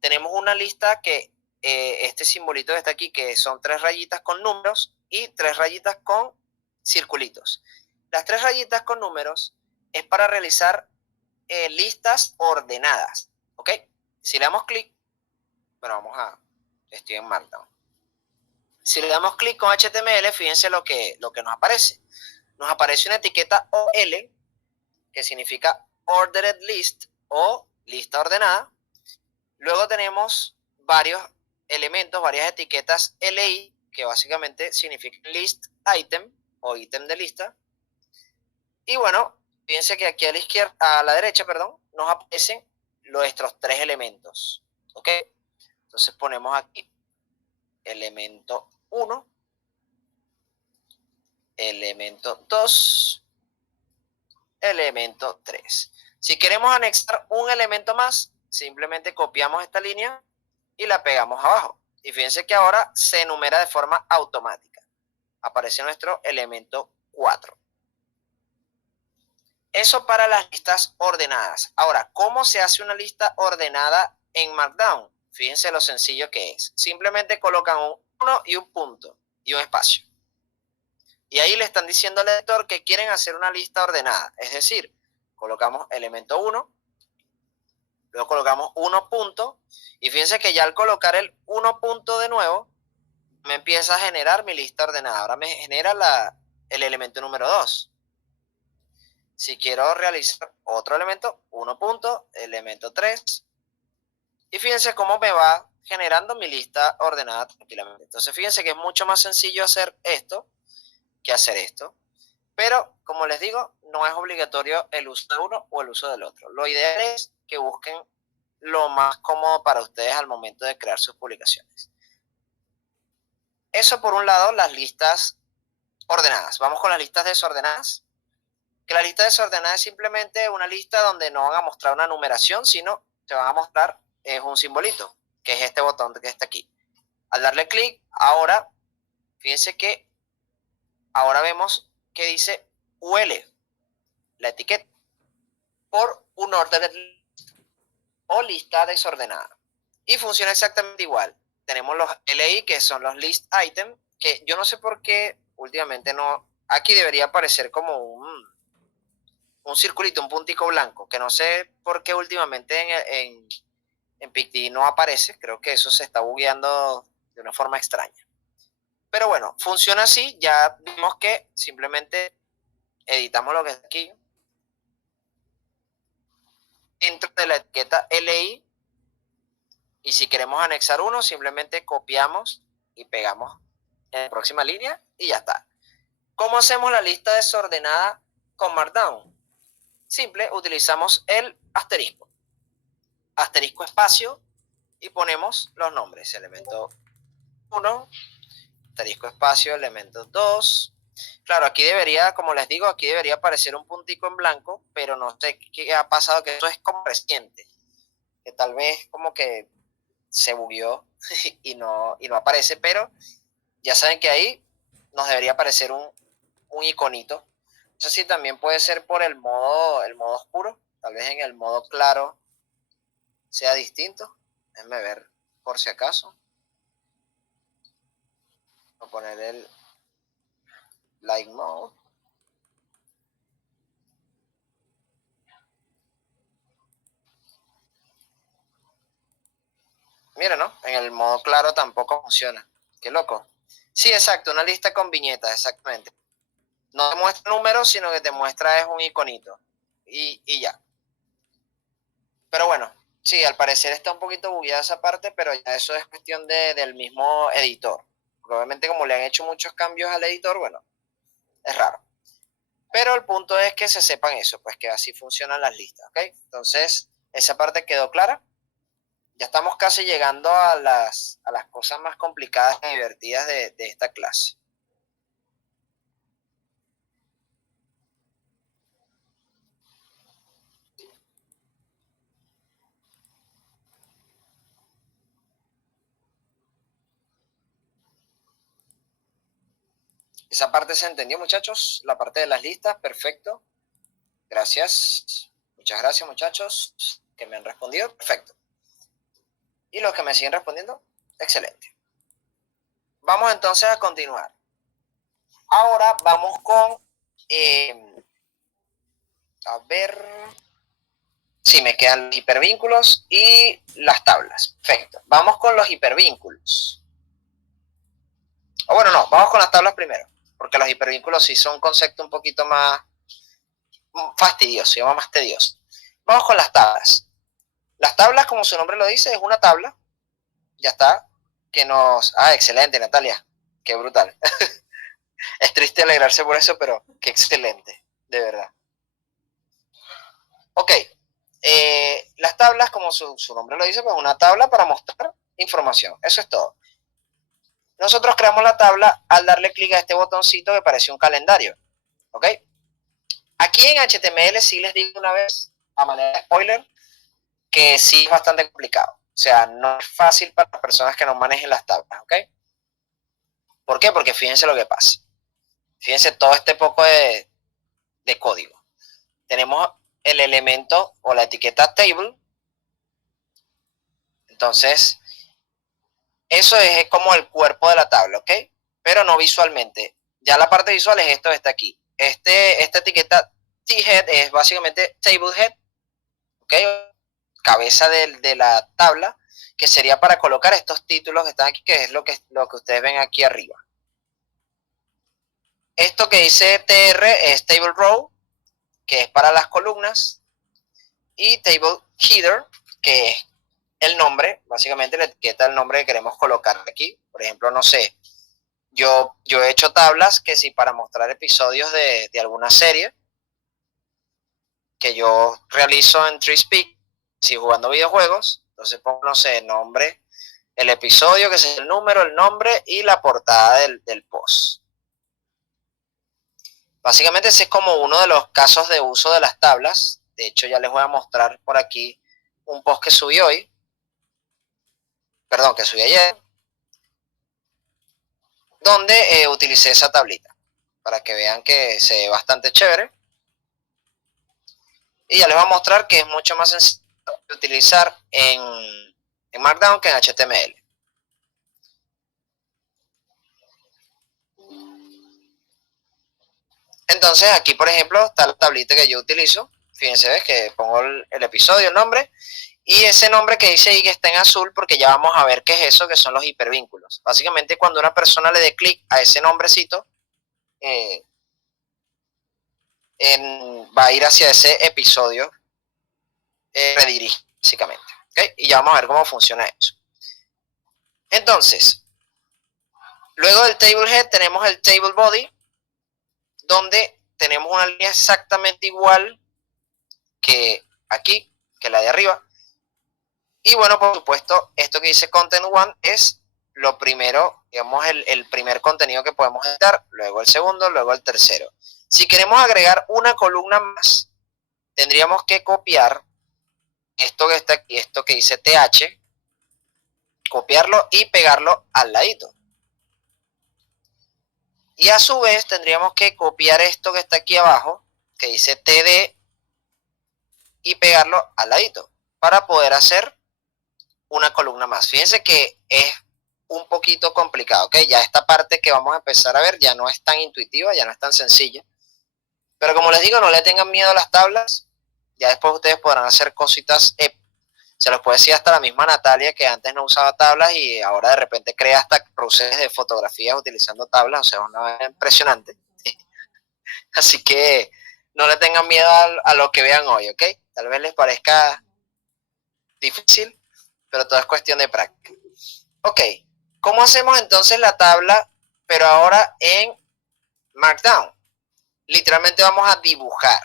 Tenemos una lista que este simbolito que está aquí, que son 3 rayitas con números y 3 rayitas con circulitos. Las 3 rayitas con números es para realizar listas ordenadas, ¿ok? Si le damos clic, bueno, estoy en Markdown. Si le damos clic con HTML, fíjense lo que nos aparece. Nos aparece una etiqueta OL, que significa Ordered List o lista ordenada. Luego tenemos varios elementos, varias etiquetas LI, que básicamente significa list item o ítem de lista. Y bueno, fíjense que aquí a la izquierda, a la derecha, perdón, nos aparecen nuestros 3 elementos. ¿Ok? Entonces ponemos aquí elemento 1, elemento 2, elemento 3. Si queremos anexar un elemento más, simplemente copiamos esta línea y la pegamos abajo. Y fíjense que ahora se enumera de forma automática. Aparece nuestro elemento 4. Eso para las listas ordenadas. Ahora, ¿cómo se hace una lista ordenada en Markdown? Fíjense lo sencillo que es. Simplemente colocan un 1 y un punto y un espacio. Y ahí le están diciendo al editor que quieren hacer una lista ordenada. Es decir, colocamos elemento 1, luego colocamos 1 punto, y fíjense que ya al colocar el 1 punto de nuevo, me empieza a generar mi lista ordenada. Ahora me genera el elemento número 2. Si quiero realizar otro elemento, 1 punto, elemento 3, y fíjense cómo me va generando mi lista ordenada tranquilamente. Entonces fíjense que es mucho más sencillo hacer esto que hacer esto. Pero, como les digo, no es obligatorio el uso de uno o el uso del otro. Lo ideal es que busquen lo más cómodo para ustedes al momento de crear sus publicaciones. Eso por un lado, las listas ordenadas. Vamos con las listas desordenadas. Que la lista desordenada es simplemente una lista donde no van a mostrar una numeración, sino te van a mostrar es un simbolito, que es este botón que está aquí. Al darle clic, ahora, fíjense que ahora vemos que dice UL, la etiqueta, por un orden o lista desordenada. Y funciona exactamente igual. Tenemos los LI, que son los list items, que yo no sé por qué últimamente no. Aquí debería aparecer como un circulito, un puntico blanco, que no sé por qué últimamente en Picti no aparece. Creo que eso se está bugueando de una forma extraña. Pero bueno, funciona así. Ya vimos que simplemente editamos lo que está aquí. Dentro de la etiqueta LI. Y si queremos anexar uno, simplemente copiamos y pegamos en la próxima línea y ya está. ¿Cómo hacemos la lista desordenada con Markdown? Simple, utilizamos el asterisco. Asterisco espacio y ponemos los nombres. Elemento 1, asterisco espacio, elemento 2. Claro, aquí debería, como les digo, aquí debería aparecer un puntico en blanco, pero no sé qué ha pasado, que esto es como reciente. Que tal vez como que se bugueó y no aparece, pero ya saben que ahí nos debería aparecer un iconito. No sé si también puede ser por el modo oscuro, tal vez en el modo claro sea distinto. Déjenme ver por si acaso. Voy a poner el light mode. Mira, ¿no? En el modo claro tampoco funciona. Qué loco. Sí, exacto, una lista con viñetas, exactamente. No te muestra números, sino que te muestra es un iconito. Y ya. Pero bueno, sí, al parecer está un poquito bugueada esa parte, pero ya eso es cuestión del mismo editor. Probablemente como le han hecho muchos cambios al editor, bueno, es raro. Pero el punto es que se sepan eso, pues que así funcionan las listas, ¿ok? Entonces, esa parte quedó clara. Ya estamos casi llegando a las cosas más complicadas y divertidas de esta clase. Esa parte se entendió, muchachos. La parte de las listas, perfecto. Gracias. Muchas gracias, muchachos, que me han respondido. Perfecto. Y los que me siguen respondiendo, excelente. Vamos entonces a continuar. Ahora vamos con, a ver, sí, me quedan los hipervínculos y las tablas. Perfecto. Vamos con los hipervínculos. O bueno, no, vamos con las tablas primero, porque los hipervínculos sí son un concepto un poquito más fastidioso, más tedioso. Vamos con las tablas. Las tablas, como su nombre lo dice, es una tabla. Ya está. excelente, Natalia. Qué brutal. Es triste alegrarse por eso, pero qué excelente, de verdad. Ok. Las tablas, como su nombre lo dice, pues una tabla para mostrar información. Eso es todo. Nosotros creamos la tabla al darle clic a este botoncito que parece un calendario. ¿Ok? Aquí en HTML sí les digo una vez, a manera de spoiler, que sí es bastante complicado. O sea, no es fácil para las personas que no manejen las tablas. ¿Ok? ¿Por qué? Porque fíjense lo que pasa. Fíjense todo este poco de código. Tenemos el elemento o la etiqueta table. Entonces, eso es como el cuerpo de la tabla, ¿ok? Pero no visualmente. Ya la parte visual es esto que está aquí. Esta etiqueta T-head es básicamente table head, ¿ok? Cabeza de la tabla, que sería para colocar estos títulos que están aquí, que es lo que ustedes ven aquí arriba. Esto que dice TR es table row, que es para las columnas, y table header, que es el nombre, básicamente la etiqueta del nombre que queremos colocar aquí. Por ejemplo, no sé, yo he hecho tablas que si para mostrar episodios de alguna serie que yo realizo en TreeSpeak, si jugando videojuegos, entonces pongo, no sé, nombre, el episodio, que es el número, el nombre y la portada del post. Básicamente ese es como uno de los casos de uso de las tablas. De hecho, ya les voy a mostrar por aquí un post que subí hoy, perdón, que subí ayer, donde utilicé esa tablita, para que vean que se ve bastante chévere. Y ya les voy a mostrar que es mucho más sencillo de utilizar en Markdown que en HTML. Entonces aquí, por ejemplo, está la tablita que yo utilizo. Fíjense, ves que pongo el episodio, el nombre, y ese nombre que dice ahí que está en azul, porque ya vamos a ver qué es eso, que son los hipervínculos. Básicamente, cuando una persona le dé clic a ese nombrecito, va a ir hacia ese episodio redirige, básicamente. ¿Okay? Y ya vamos a ver cómo funciona eso. Entonces, luego del table head tenemos el table body, donde tenemos una línea exactamente igual que aquí, que la de arriba. Y bueno, por supuesto, esto que dice Content One es lo primero, digamos, el primer contenido que podemos editar, luego el segundo, luego el tercero. Si queremos agregar una columna más, tendríamos que copiar esto que está aquí, esto que dice TH, copiarlo y pegarlo al ladito. Y a su vez tendríamos que copiar esto que está aquí abajo, que dice TD, y pegarlo al ladito, para poder hacer una columna más. Fíjense que es un poquito complicado, ¿ok? Ya esta parte que vamos a empezar a ver ya no es tan intuitiva, ya no es tan sencilla. Pero como les digo, no le tengan miedo a las tablas. Ya después ustedes podrán hacer cositas. Se los puede decir hasta la misma Natalia, que antes no usaba tablas y ahora de repente crea hasta cruces de fotografías utilizando tablas. O sea, una impresionante. Así que no le tengan miedo a lo que vean hoy, ¿ok? Tal vez les parezca difícil, pero todo es cuestión de práctica. Ok, ¿cómo hacemos entonces la tabla, pero ahora en Markdown? Literalmente vamos a dibujar.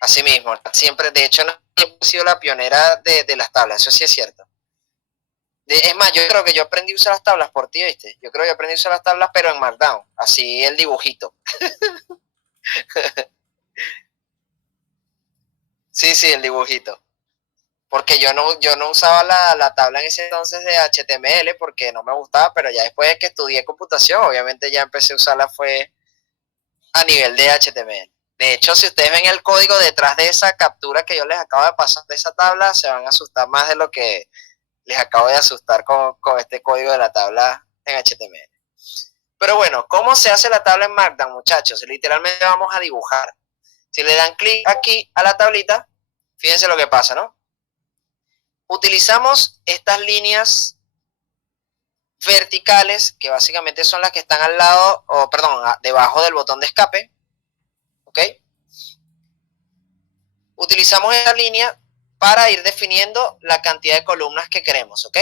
Así mismo, siempre, de hecho, no he sido la pionera de las tablas, eso sí es cierto. Es más, yo creo que yo aprendí a usar las tablas por ti, ¿viste? Yo creo que yo aprendí a usar las tablas, pero en Markdown, así el dibujito. Sí, sí, el dibujito. Porque yo no usaba la tabla en ese entonces de HTML porque no me gustaba, pero ya después de que estudié computación, obviamente ya empecé a usarla fue a nivel de HTML. De hecho, si ustedes ven el código detrás de esa captura que yo les acabo de pasar de esa tabla, se van a asustar más de lo que les acabo de asustar con este código de la tabla en HTML. Pero bueno, ¿cómo se hace la tabla en Markdown, muchachos? Literalmente vamos a dibujar. Si le dan clic aquí a la tablita, fíjense lo que pasa, ¿no? Utilizamos estas líneas verticales, que básicamente son las que están al lado, o perdón, debajo del botón de escape, ¿ok? Utilizamos esta línea para ir definiendo la cantidad de columnas que queremos, ¿ok?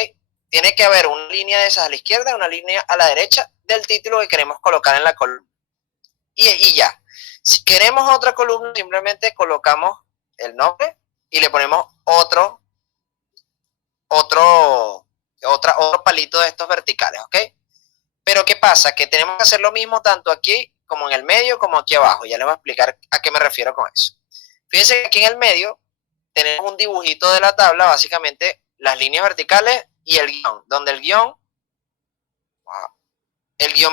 tiene que haber una línea de esas a la izquierda y una línea a la derecha del título que queremos colocar en la columna. Y ya. Si queremos otra columna, simplemente colocamos el nombre y le ponemos otro palito de estos verticales, ¿ok? Pero ¿qué pasa? Que tenemos que hacer lo mismo tanto aquí como en el medio como aquí abajo. Ya les voy a explicar a qué me refiero con eso. Fíjense que aquí en el medio tenemos un dibujito de la tabla, básicamente las líneas verticales y el guión, donde el guión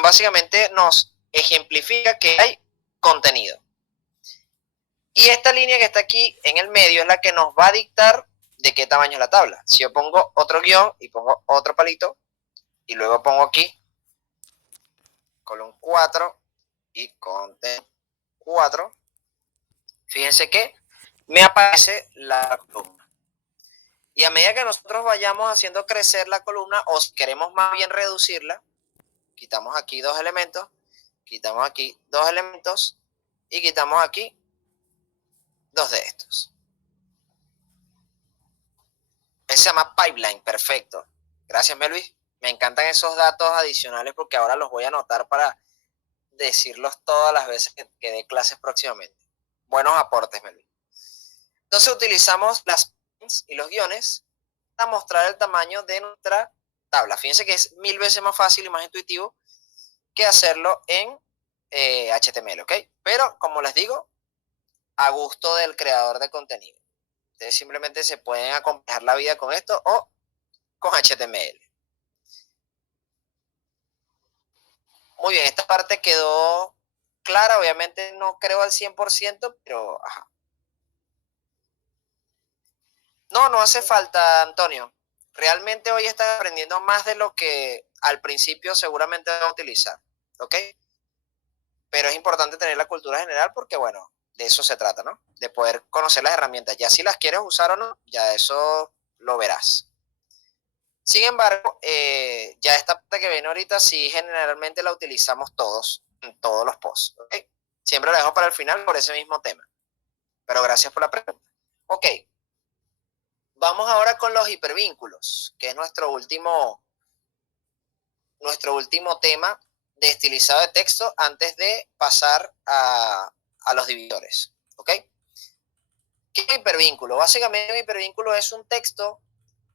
básicamente nos ejemplifica que hay contenido. Y esta línea que está aquí en el medio es la que nos va a dictar de qué tamaño es la tabla. Si yo pongo otro guión y pongo otro palito y luego pongo aquí column 4 y content 4, fíjense que me aparece la columna. Y a medida que nosotros vayamos haciendo crecer la columna, o si queremos más bien reducirla, quitamos aquí dos elementos, quitamos aquí dos elementos y quitamos aquí dos de estos. Ese se llama pipeline, perfecto. Gracias, Melvis. Me encantan esos datos adicionales porque ahora los voy a anotar para decirlos todas las veces que dé clases próximamente. Buenos aportes, Melvis. Entonces utilizamos las pins y los guiones para mostrar el tamaño de nuestra tabla. Fíjense que es 1000 veces más fácil y más intuitivo que hacerlo en HTML, ¿ok? Pero, como les digo, a gusto del creador de contenido. Ustedes simplemente se pueden acompañar la vida con esto o con HTML. Muy bien, esta parte quedó clara, obviamente no creo al 100%, pero ajá. No hace falta, Antonio. Realmente hoy están aprendiendo más de lo que al principio seguramente van a utilizar, ¿ok? Pero es importante tener la cultura general porque, bueno, de eso se trata, ¿no? De poder conocer las herramientas. Ya si las quieres usar o no, ya eso lo verás. Sin embargo, ya esta parte que viene ahorita, sí generalmente la utilizamos todos, en todos los posts, ¿ok? Siempre la dejo para el final por ese mismo tema. Pero gracias por la pregunta. Ok. Vamos ahora con los hipervínculos, que es nuestro último tema de estilizado de texto antes de pasar a los divisores, ¿ok? ¿Qué es un hipervínculo? Básicamente un hipervínculo es un texto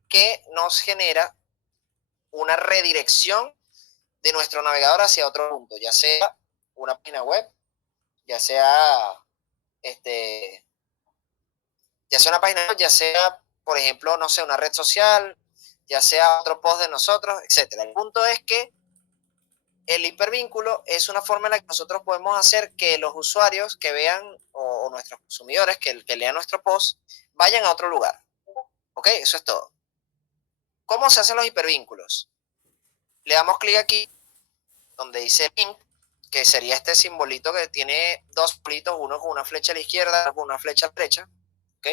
que nos genera una redirección de nuestro navegador hacia otro punto, ya sea una página web, ya sea una página web, ya sea, por ejemplo, no sé, una red social, ya sea otro post de nosotros, etcétera. El punto es que el hipervínculo es una forma en la que nosotros podemos hacer que los usuarios que vean o nuestros consumidores que lean nuestro post vayan a otro lugar. ¿Ok? Eso es todo. ¿Cómo se hacen los hipervínculos? Le damos clic aquí donde dice link, que sería este simbolito que tiene dos plitos, uno con una flecha a la izquierda, otro con una flecha a la derecha. ¿Ok?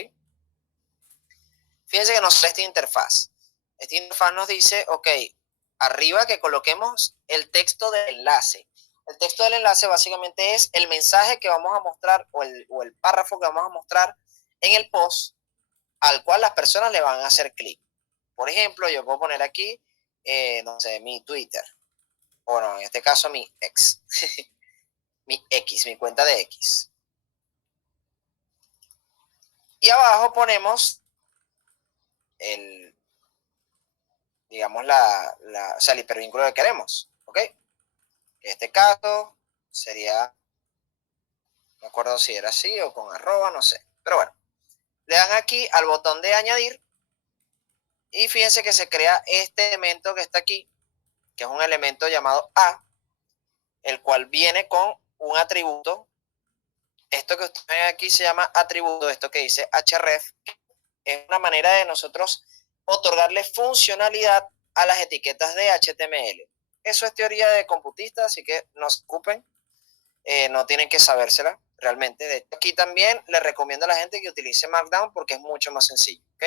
Fíjense que nos sale esta interfaz. Esta interfaz nos dice, ok, arriba que coloquemos el texto del enlace. El texto del enlace básicamente es el mensaje que vamos a mostrar o el párrafo que vamos a mostrar en el post al cual las personas le van a hacer clic. Por ejemplo, yo puedo poner aquí, no sé, mi Twitter. O no, en este caso mi ex. mi cuenta de X. Y abajo ponemos digamos, o sea, el hipervínculo que queremos. ¿Ok? En este caso sería, no me acuerdo si era así o con arroba, no sé. Pero bueno, le dan aquí al botón de añadir y fíjense que se crea este elemento que está aquí, que es un elemento llamado A, el cual viene con un atributo. Esto que ustedes ven aquí se llama atributo, esto que dice href, es una manera de nosotros otorgarle funcionalidad a las etiquetas de HTML. Eso es teoría de computistas, así que no se ocupen, no tienen que sabérsela realmente. De hecho, aquí también les recomiendo a la gente que utilice Markdown porque es mucho más sencillo, ¿ok?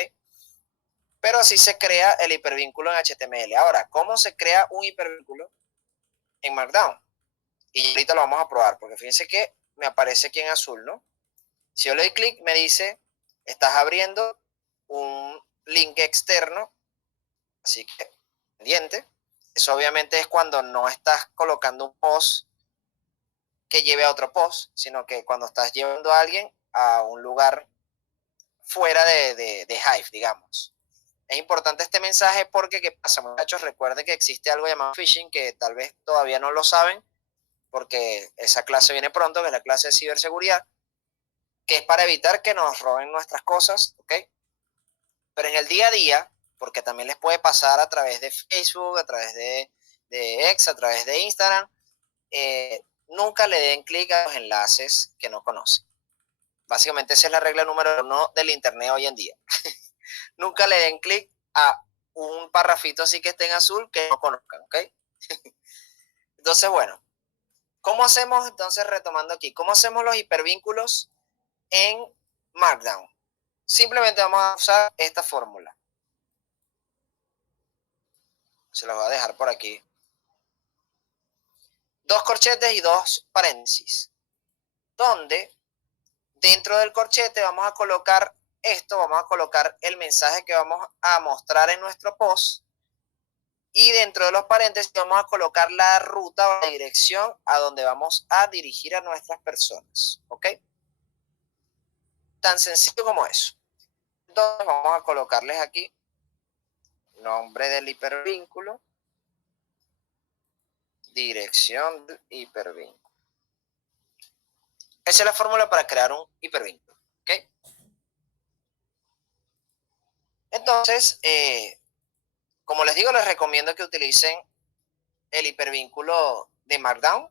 Pero así se crea el hipervínculo en HTML. Ahora, ¿cómo se crea un hipervínculo en Markdown? Y ahorita lo vamos a probar, porque fíjense que me aparece aquí en azul, ¿no? Si yo le doy clic, me dice, estás abriendo un link externo, así que pendiente. Eso obviamente es cuando no estás colocando un post que lleve a otro post, sino que cuando estás llevando a alguien a un lugar fuera de Hive, digamos. Es importante este mensaje porque, ¿qué pasa, muchachos? Recuerden que existe algo llamado phishing que tal vez todavía no lo saben, porque esa clase viene pronto, que es la clase de ciberseguridad, que es para evitar que nos roben nuestras cosas, ¿ok? Pero en el día a día, porque también les puede pasar a través de Facebook, a través de X, a través de Instagram, nunca le den clic a los enlaces que no conocen. Básicamente esa es la regla número 1 del Internet hoy en día. Nunca le den clic a un parrafito así que esté en azul que no conozcan, ¿ok? Entonces, bueno, ¿cómo hacemos entonces, retomando aquí, cómo hacemos los hipervínculos en Markdown? Simplemente vamos a usar esta fórmula. Se los voy a dejar por aquí. 2 corchetes y 2 paréntesis, donde dentro del corchete vamos a colocar esto, vamos a colocar el mensaje que vamos a mostrar en nuestro post, y dentro de los paréntesis vamos a colocar la ruta o la dirección a donde vamos a dirigir a nuestras personas, ¿ok? Tan sencillo como eso. Entonces vamos a colocarles aquí nombre del hipervínculo, dirección del hipervínculo. Esa es la fórmula para crear un hipervínculo, ¿ok? Entonces, como les digo, les recomiendo que utilicen el hipervínculo de Markdown.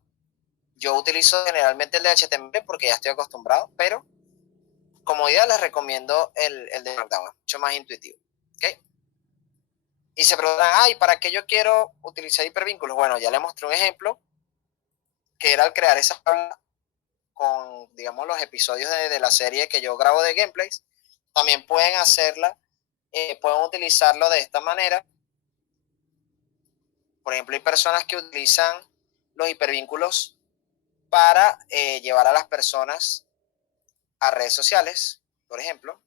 Yo utilizo generalmente el de HTML porque ya estoy acostumbrado, pero como idea les recomiendo el de Markdown, es mucho más intuitivo, ¿ok? Y se preguntan, ay, ¿para qué yo quiero utilizar hipervínculos? Bueno, ya les mostré un ejemplo, que era al crear esa tabla con, digamos, los episodios de la serie que yo grabo de gameplays. También pueden hacerla, pueden utilizarlo de esta manera. Por ejemplo, hay personas que utilizan los hipervínculos para llevar a las personas a redes sociales, por ejemplo.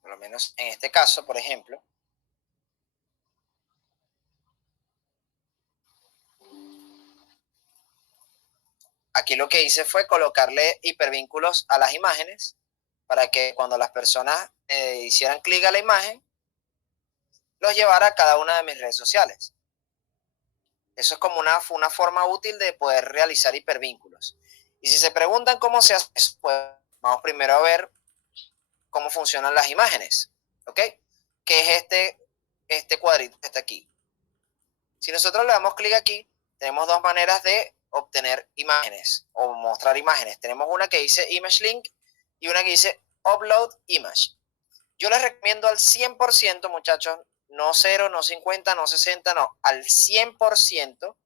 Por lo menos en este caso, por ejemplo. Aquí lo que hice fue colocarle hipervínculos a las imágenes para que cuando las personas hicieran clic a la imagen, los llevara a cada una de mis redes sociales. Eso es como una forma útil de poder realizar hipervínculos. Y si se preguntan cómo se hace eso, pues vamos primero a ver cómo funcionan las imágenes, ¿ok? Que es este cuadrito que está aquí. Si nosotros le damos clic aquí, tenemos dos maneras de obtener imágenes o mostrar imágenes. Tenemos una que dice Image Link y una que dice Upload Image. Yo les recomiendo al 100%, muchachos, no 0, no 50, no 60, no, al 100%.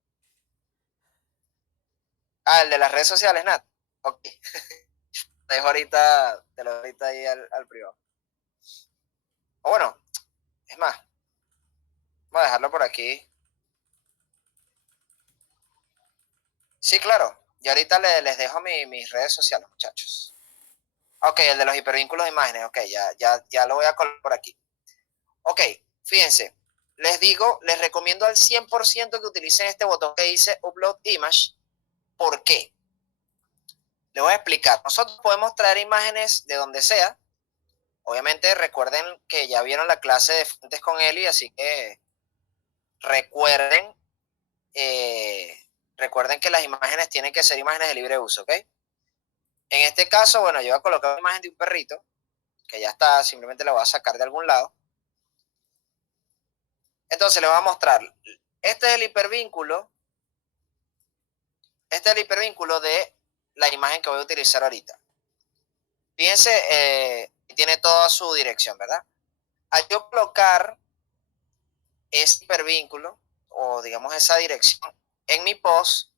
Ah, el de las redes sociales, Nat. Ok. Te dejo ahorita, te lo dejo ahorita ahí al privado. O bueno, es más, voy a dejarlo por aquí. Sí, claro. Y ahorita les dejo mis redes sociales, muchachos. Ok, el de los hipervínculos de imágenes. Ok, ya lo voy a colocar por aquí. Ok, fíjense. Les digo, les recomiendo al 100% que utilicen este botón que dice Upload Image. ¿Por qué? Les voy a explicar. Nosotros podemos traer imágenes de donde sea. Obviamente recuerden que ya vieron la clase de fuentes con Eli, así que recuerden, recuerden que las imágenes tienen que ser imágenes de libre uso, ¿ok? En este caso, bueno, yo voy a colocar una imagen de un perrito, que ya está, simplemente la voy a sacar de algún lado. Entonces le voy a mostrar, este es el hipervínculo, de la imagen que voy a utilizar ahorita. Fíjense, tiene toda su dirección, ¿verdad? Al yo colocar ese hipervínculo, o digamos esa dirección, en mi post,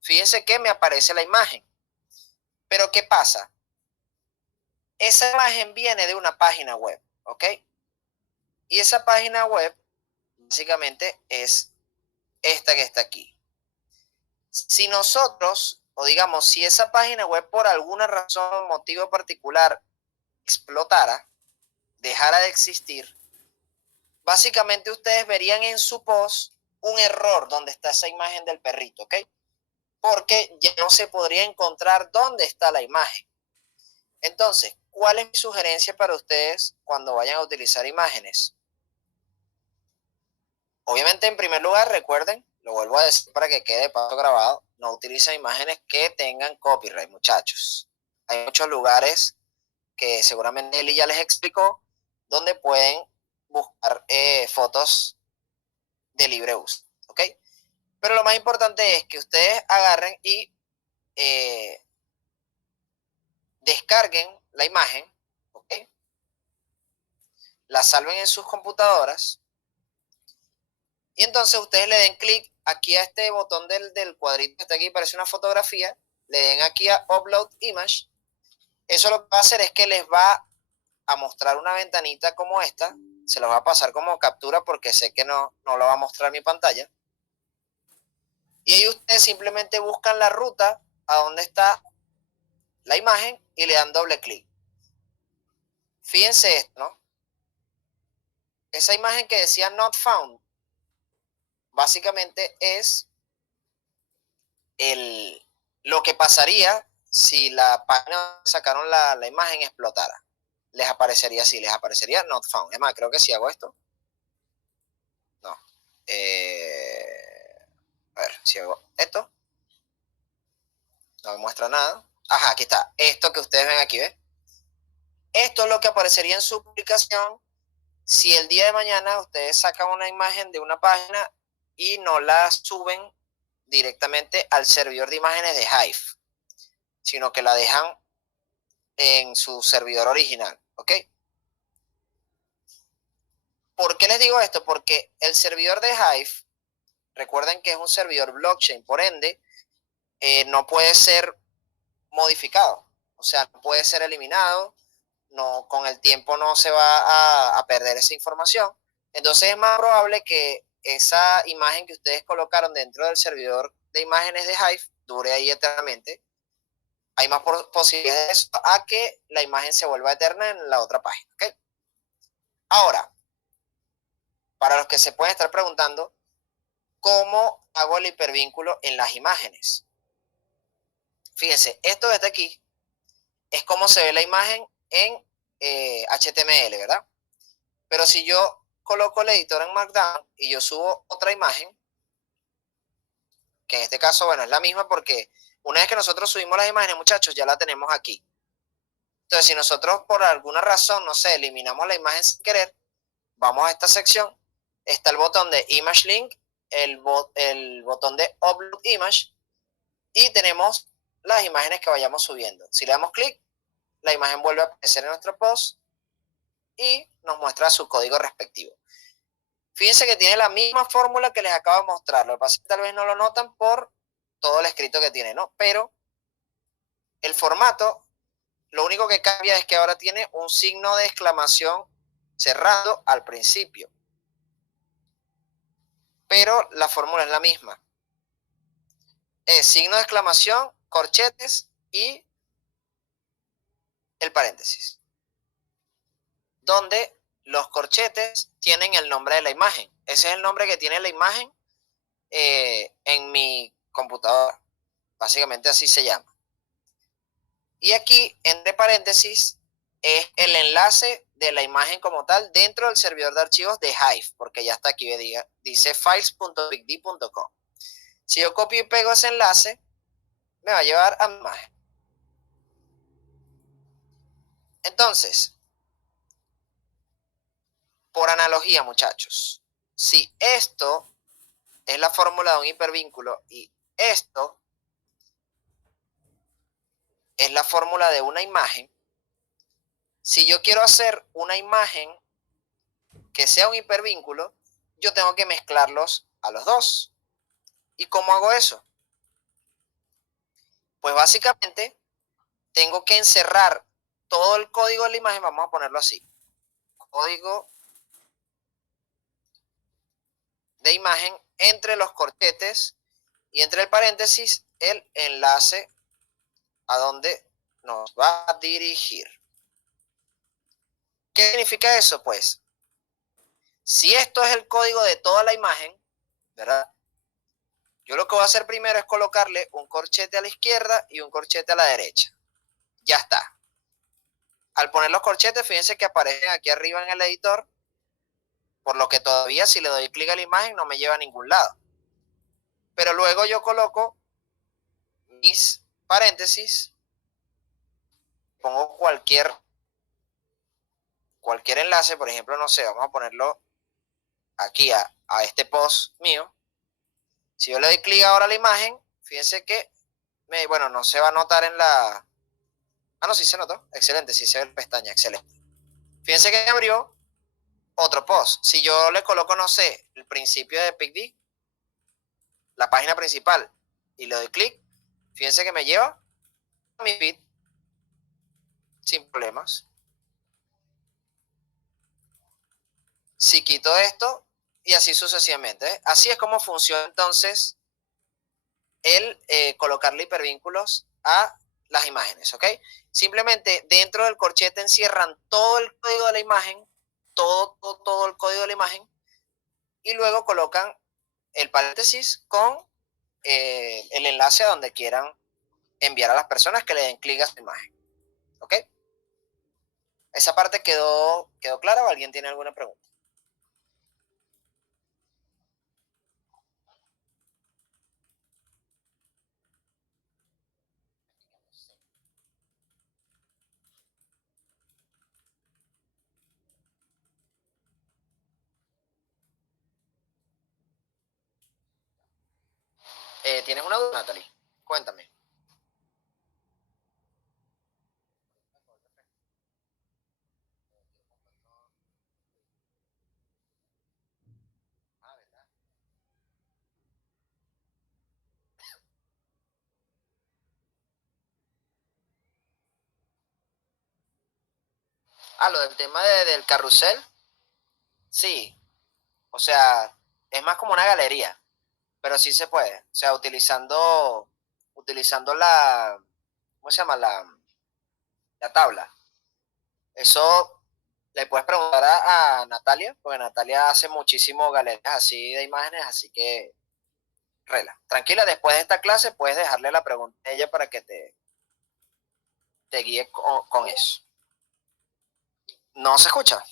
fíjense que me aparece la imagen. Pero ¿qué pasa? Esa imagen viene de una página web, ¿ok? Y esa página web básicamente es esta que está aquí. Si nosotros, o digamos, si esa página web por alguna razón o motivo particular explotara, dejara de existir, básicamente ustedes verían en su post un error donde está esa imagen del perrito, ¿ok? Porque ya no se podría encontrar dónde está la imagen. Entonces, ¿cuál es mi sugerencia para ustedes cuando vayan a utilizar imágenes? Obviamente, en primer lugar, recuerden, lo vuelvo a decir para que quede paso grabado, no utilicen imágenes que tengan copyright, muchachos. Hay muchos lugares que seguramente Eli ya les explicó, donde pueden buscar fotos de libre uso, ¿ok? Pero lo más importante es que ustedes agarren y descarguen la imagen, ¿ok? La salven en sus computadoras y entonces ustedes le den clic aquí a este botón del cuadrito que está aquí, parece una fotografía, le den aquí a Upload Image. Eso lo que va a hacer es que les va a mostrar una ventanita como esta, se los va a pasar como captura porque sé que no lo va a mostrar mi pantalla. Y ahí ustedes simplemente buscan la ruta a donde está la imagen y le dan doble clic. Fíjense esto, ¿no? Esa imagen que decía Not Found, básicamente es lo que pasaría si la página donde sacaron la imagen explotara. Les aparecería así, les aparecería Not Found. Es más, creo que si hago esto. No. A ver, si hago esto. No me muestra nada. Ajá, aquí está. Esto que ustedes ven aquí, ¿ves? Esto es lo que aparecería en su publicación si el día de mañana ustedes sacan una imagen de una página y no la suben directamente al servidor de imágenes de Hive, sino que la dejan en su servidor original, ¿ok? ¿Por qué les digo esto? Porque el servidor de Hive, recuerden que es un servidor blockchain, por ende, no puede ser modificado, o sea, no puede ser eliminado, no, con el tiempo no se va a perder esa información. Entonces es más probable que esa imagen que ustedes colocaron dentro del servidor de imágenes de Hive dure ahí eternamente. Hay más posibilidades de eso a que la imagen se vuelva eterna en la otra página, ¿ok? Ahora, para los que se pueden estar preguntando, ¿cómo hago el hipervínculo en las imágenes? Fíjense, esto desde aquí es como se ve la imagen en HTML, ¿verdad? Pero si yo coloco el editor en Markdown y yo subo otra imagen, que en este caso, bueno, es la misma porque una vez que nosotros subimos las imágenes, muchachos, ya la tenemos aquí. Entonces, si nosotros por alguna razón, no sé, eliminamos la imagen sin querer, vamos a esta sección, está el botón de Image Link, el botón de Upload Image y tenemos las imágenes que vayamos subiendo. Si le damos clic, la imagen vuelve a aparecer en nuestro post y nos muestra su código respectivo. Fíjense que tiene la misma fórmula que les acabo de mostrar. Lo que pasa es que tal vez no lo notan por todo el escrito que tiene, ¿no? Pero el formato, lo único que cambia es que ahora tiene un signo de exclamación cerrado al principio. Pero la fórmula es la misma. Es signo de exclamación, corchetes y el paréntesis. Donde los corchetes tienen el nombre de la imagen. Ese es el nombre que tiene la imagen en mi computadora. Básicamente así se llama. Y aquí, entre paréntesis, es el enlace de la imagen como tal dentro del servidor de archivos de Hive, porque ya está aquí, dice files.bigd.com. Si yo copio y pego ese enlace, me va a llevar a mi imagen. Entonces, por analogía, muchachos, si esto es la fórmula de un hipervínculo y esto es la fórmula de una imagen, si yo quiero hacer una imagen que sea un hipervínculo, yo tengo que mezclarlos a los dos. ¿Y cómo hago eso? Pues básicamente tengo que encerrar todo el código de la imagen, vamos a ponerlo así, código de imagen entre los corchetes y entre el paréntesis el enlace a donde nos va a dirigir. ¿Ok? ¿Qué significa eso? Pues, si esto es el código de toda la imagen, ¿verdad? Yo lo que voy a hacer primero es colocarle un corchete a la izquierda y un corchete a la derecha. Ya está. Al poner los corchetes, fíjense que aparecen aquí arriba en el editor, por lo que todavía si le doy clic a la imagen no me lleva a ningún lado. Pero luego yo coloco mis paréntesis, pongo cualquier enlace, por ejemplo, no sé, vamos a ponerlo aquí a este post mío. Si yo le doy clic ahora a la imagen, fíjense que, bueno, no se va a notar en la... Ah, no, sí se notó. Excelente, sí se ve la pestaña, excelente. Fíjense que me abrió otro post. Si yo le coloco, no sé, el principio de PicD, la página principal, y le doy clic, fíjense que me lleva a mi feed sin problemas. Si quito esto, y así sucesivamente. Así es como funciona entonces el colocarle hipervínculos a las imágenes, ¿ok? Simplemente dentro del corchete encierran todo el código de la imagen, todo el código de la imagen, y luego colocan el paréntesis con el enlace a donde quieran enviar a las personas que le den clic a su imagen, ¿ok? ¿Esa parte quedó clara o alguien tiene alguna pregunta? ¿Tienes una duda, Natalie? Cuéntame. Ah, lo del tema del carrusel, sí. O sea, es más como una galería, pero sí se puede. O sea, utilizando la, ¿cómo se llama? La tabla. Eso le puedes preguntar a Natalia, porque Natalia hace muchísimo galerías así de imágenes, así que tranquila, después de esta clase puedes dejarle la pregunta a ella para que te guíe con eso. ¿No se escucha?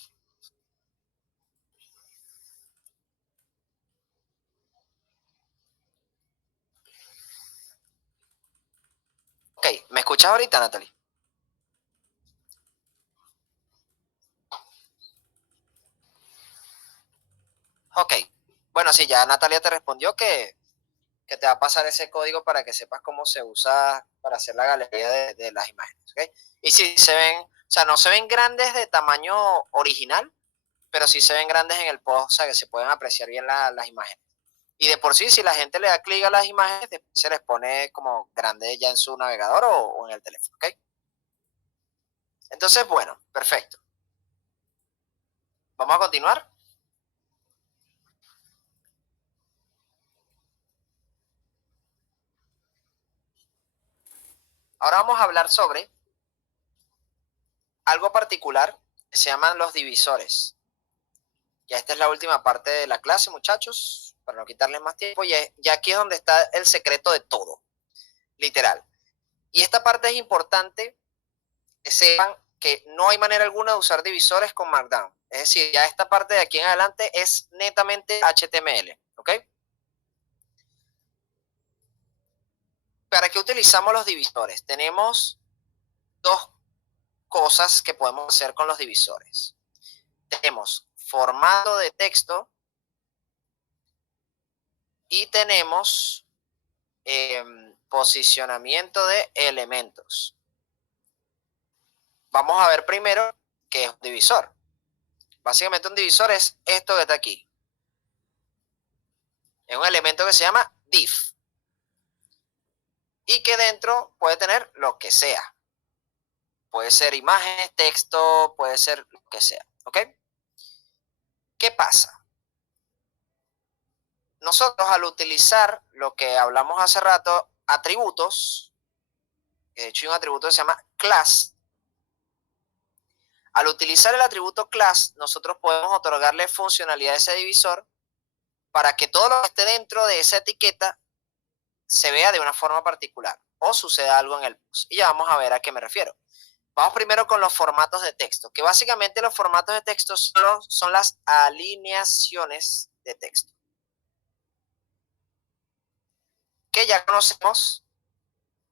Ok, ¿me escuchas ahorita, Natalie? Ok, bueno, sí, ya Natalia te respondió que te va a pasar ese código para que sepas cómo se usa para hacer la galería de las imágenes, ¿ok? Y sí se ven, o sea, no se ven grandes de tamaño original, pero sí se ven grandes en el post, o sea, que se pueden apreciar bien las imágenes. Y de por sí, si la gente le da clic a las imágenes, después se les pone como grande ya en su navegador o en el teléfono, ¿ok? Entonces, bueno, perfecto. Vamos a continuar. Ahora vamos a hablar sobre algo particular que se llaman los divisores. Ya esta es la última parte de la clase, muchachos, para no quitarles más tiempo. Ya aquí es donde está el secreto de todo, literal. Y esta parte es importante que sepan que no hay manera alguna de usar divisores con Markdown. Es decir, ya esta parte de aquí en adelante es netamente HTML, ¿ok? ¿Para qué utilizamos los divisores? Tenemos dos cosas que podemos hacer con los divisores. Tenemos formato de texto y tenemos posicionamiento de elementos. Vamos a ver primero qué es un divisor. Básicamente un divisor es esto que está aquí. Es un elemento que se llama div y que dentro puede tener lo que sea. Puede ser imágenes, texto, puede ser lo que sea. ¿Ok? ¿Qué pasa? Nosotros al utilizar lo que hablamos hace rato, atributos, de hecho hay un atributo que se llama class, Al utilizar el atributo class, nosotros podemos otorgarle funcionalidad a ese divisor para que todo lo que esté dentro de esa etiqueta se vea de una forma particular o suceda algo en el post. Y ya vamos a ver a qué me refiero. Vamos primero con los formatos de texto, que básicamente los formatos de texto son las alineaciones de texto, que ya conocemos: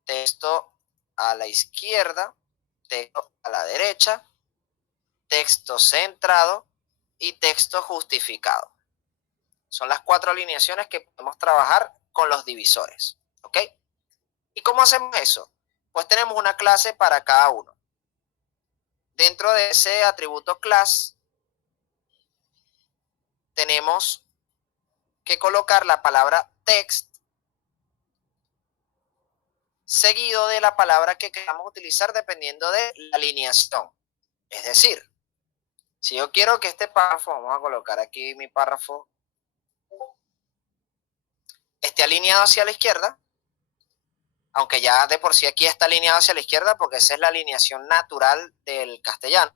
texto a la izquierda, texto a la derecha, texto centrado y texto justificado. Son las 4 alineaciones que podemos trabajar con los divisores, ¿ok? ¿Y cómo hacemos eso? Pues tenemos una clase para cada uno. Dentro de ese atributo class tenemos que colocar la palabra text seguido de la palabra que queramos utilizar dependiendo de la alineación. Es decir, si yo quiero que este párrafo, vamos a colocar aquí mi párrafo, esté alineado hacia la izquierda, aunque ya de por sí aquí está alineado hacia la izquierda porque esa es la alineación natural del castellano.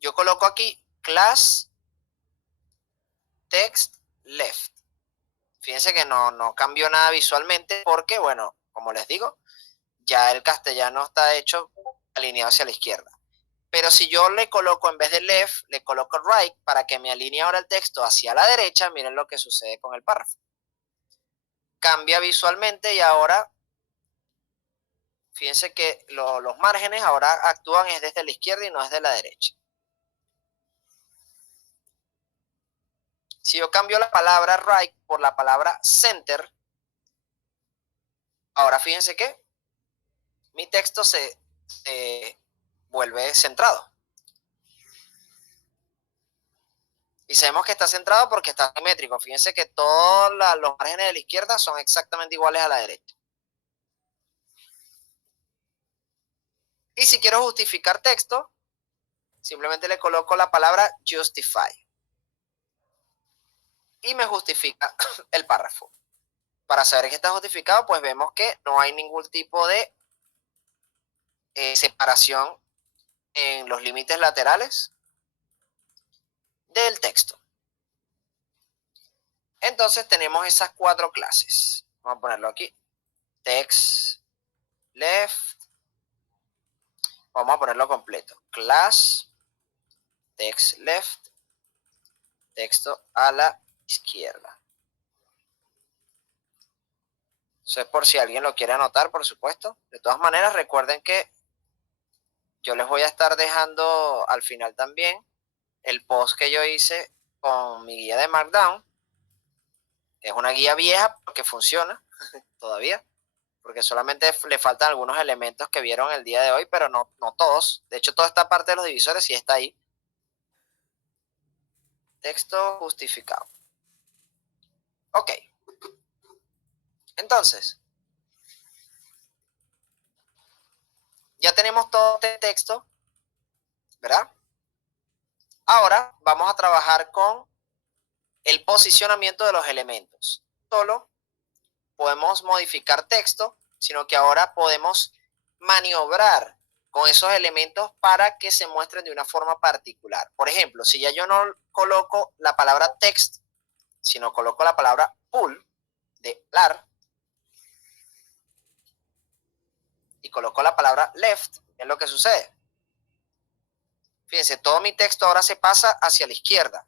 Yo coloco aquí class text left. Fíjense que no cambió nada visualmente porque, bueno, como les digo, ya el castellano está hecho alineado hacia la izquierda. Pero si yo le coloco en vez de left, le coloco right para que me alinee ahora el texto hacia la derecha, miren lo que sucede con el párrafo. Cambia visualmente y ahora, fíjense que los márgenes ahora actúan es desde la izquierda y no desde la derecha. Si yo cambio la palabra right por la palabra center, ahora fíjense que mi texto se vuelve centrado. Y sabemos que está centrado porque está simétrico. Fíjense que todos los márgenes de la izquierda son exactamente iguales a la derecha. Y si quiero justificar texto, simplemente le coloco la palabra justify. Y me justifica el párrafo. Para saber que está justificado, pues vemos que no hay ningún tipo de separación en los límites laterales del texto. Entonces tenemos esas 4 clases. Vamos a ponerlo aquí. Text left. Vamos a ponerlo completo. Class text left, texto a la izquierda. Eso es por si alguien lo quiere anotar, por supuesto. De todas maneras, recuerden que yo les voy a estar dejando al final también el post que yo hice con mi guía de Markdown. Es una guía vieja porque funciona todavía, porque solamente le faltan algunos elementos que vieron el día de hoy, pero no todos. De hecho, toda esta parte de los divisores sí está ahí. Texto justificado. Ok. Entonces, ya tenemos todo este texto, ¿verdad? Ahora vamos a trabajar con el posicionamiento de los elementos. Solo podemos modificar texto, sino que ahora podemos maniobrar con esos elementos para que se muestren de una forma particular. Por ejemplo, si ya yo no coloco la palabra text, sino coloco la palabra pull de lar y coloco la palabra left, ¿qué es lo que sucede? Fíjense, todo mi texto ahora se pasa hacia la izquierda,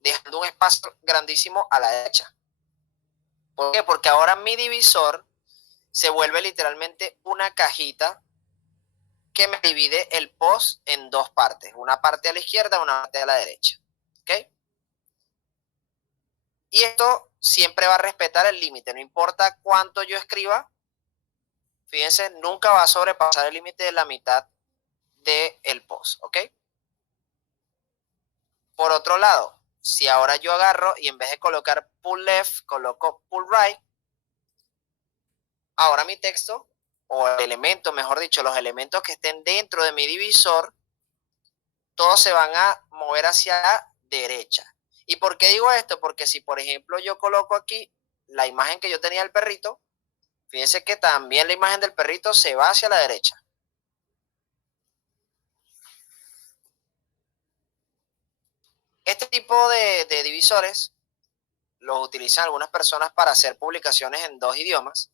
dejando un espacio grandísimo a la derecha. ¿Por qué? Porque ahora mi divisor se vuelve literalmente una cajita que me divide el post en 2 partes, una parte a la izquierda, una parte a la derecha. ¿Ok? Y esto siempre va a respetar el límite, no importa cuánto yo escriba, fíjense, nunca va a sobrepasar el límite de la mitad del post. ¿Ok? Por otro lado, si ahora yo agarro y en vez de colocar pull left, coloco pull right, ahora mi texto, o el elemento, mejor dicho, los elementos que estén dentro de mi divisor, todos se van a mover hacia la derecha. ¿Y por qué digo esto? Porque si, por ejemplo, yo coloco aquí la imagen que yo tenía del perrito, fíjense que también la imagen del perrito se va hacia la derecha. Este tipo de divisores los utilizan algunas personas para hacer publicaciones en dos idiomas,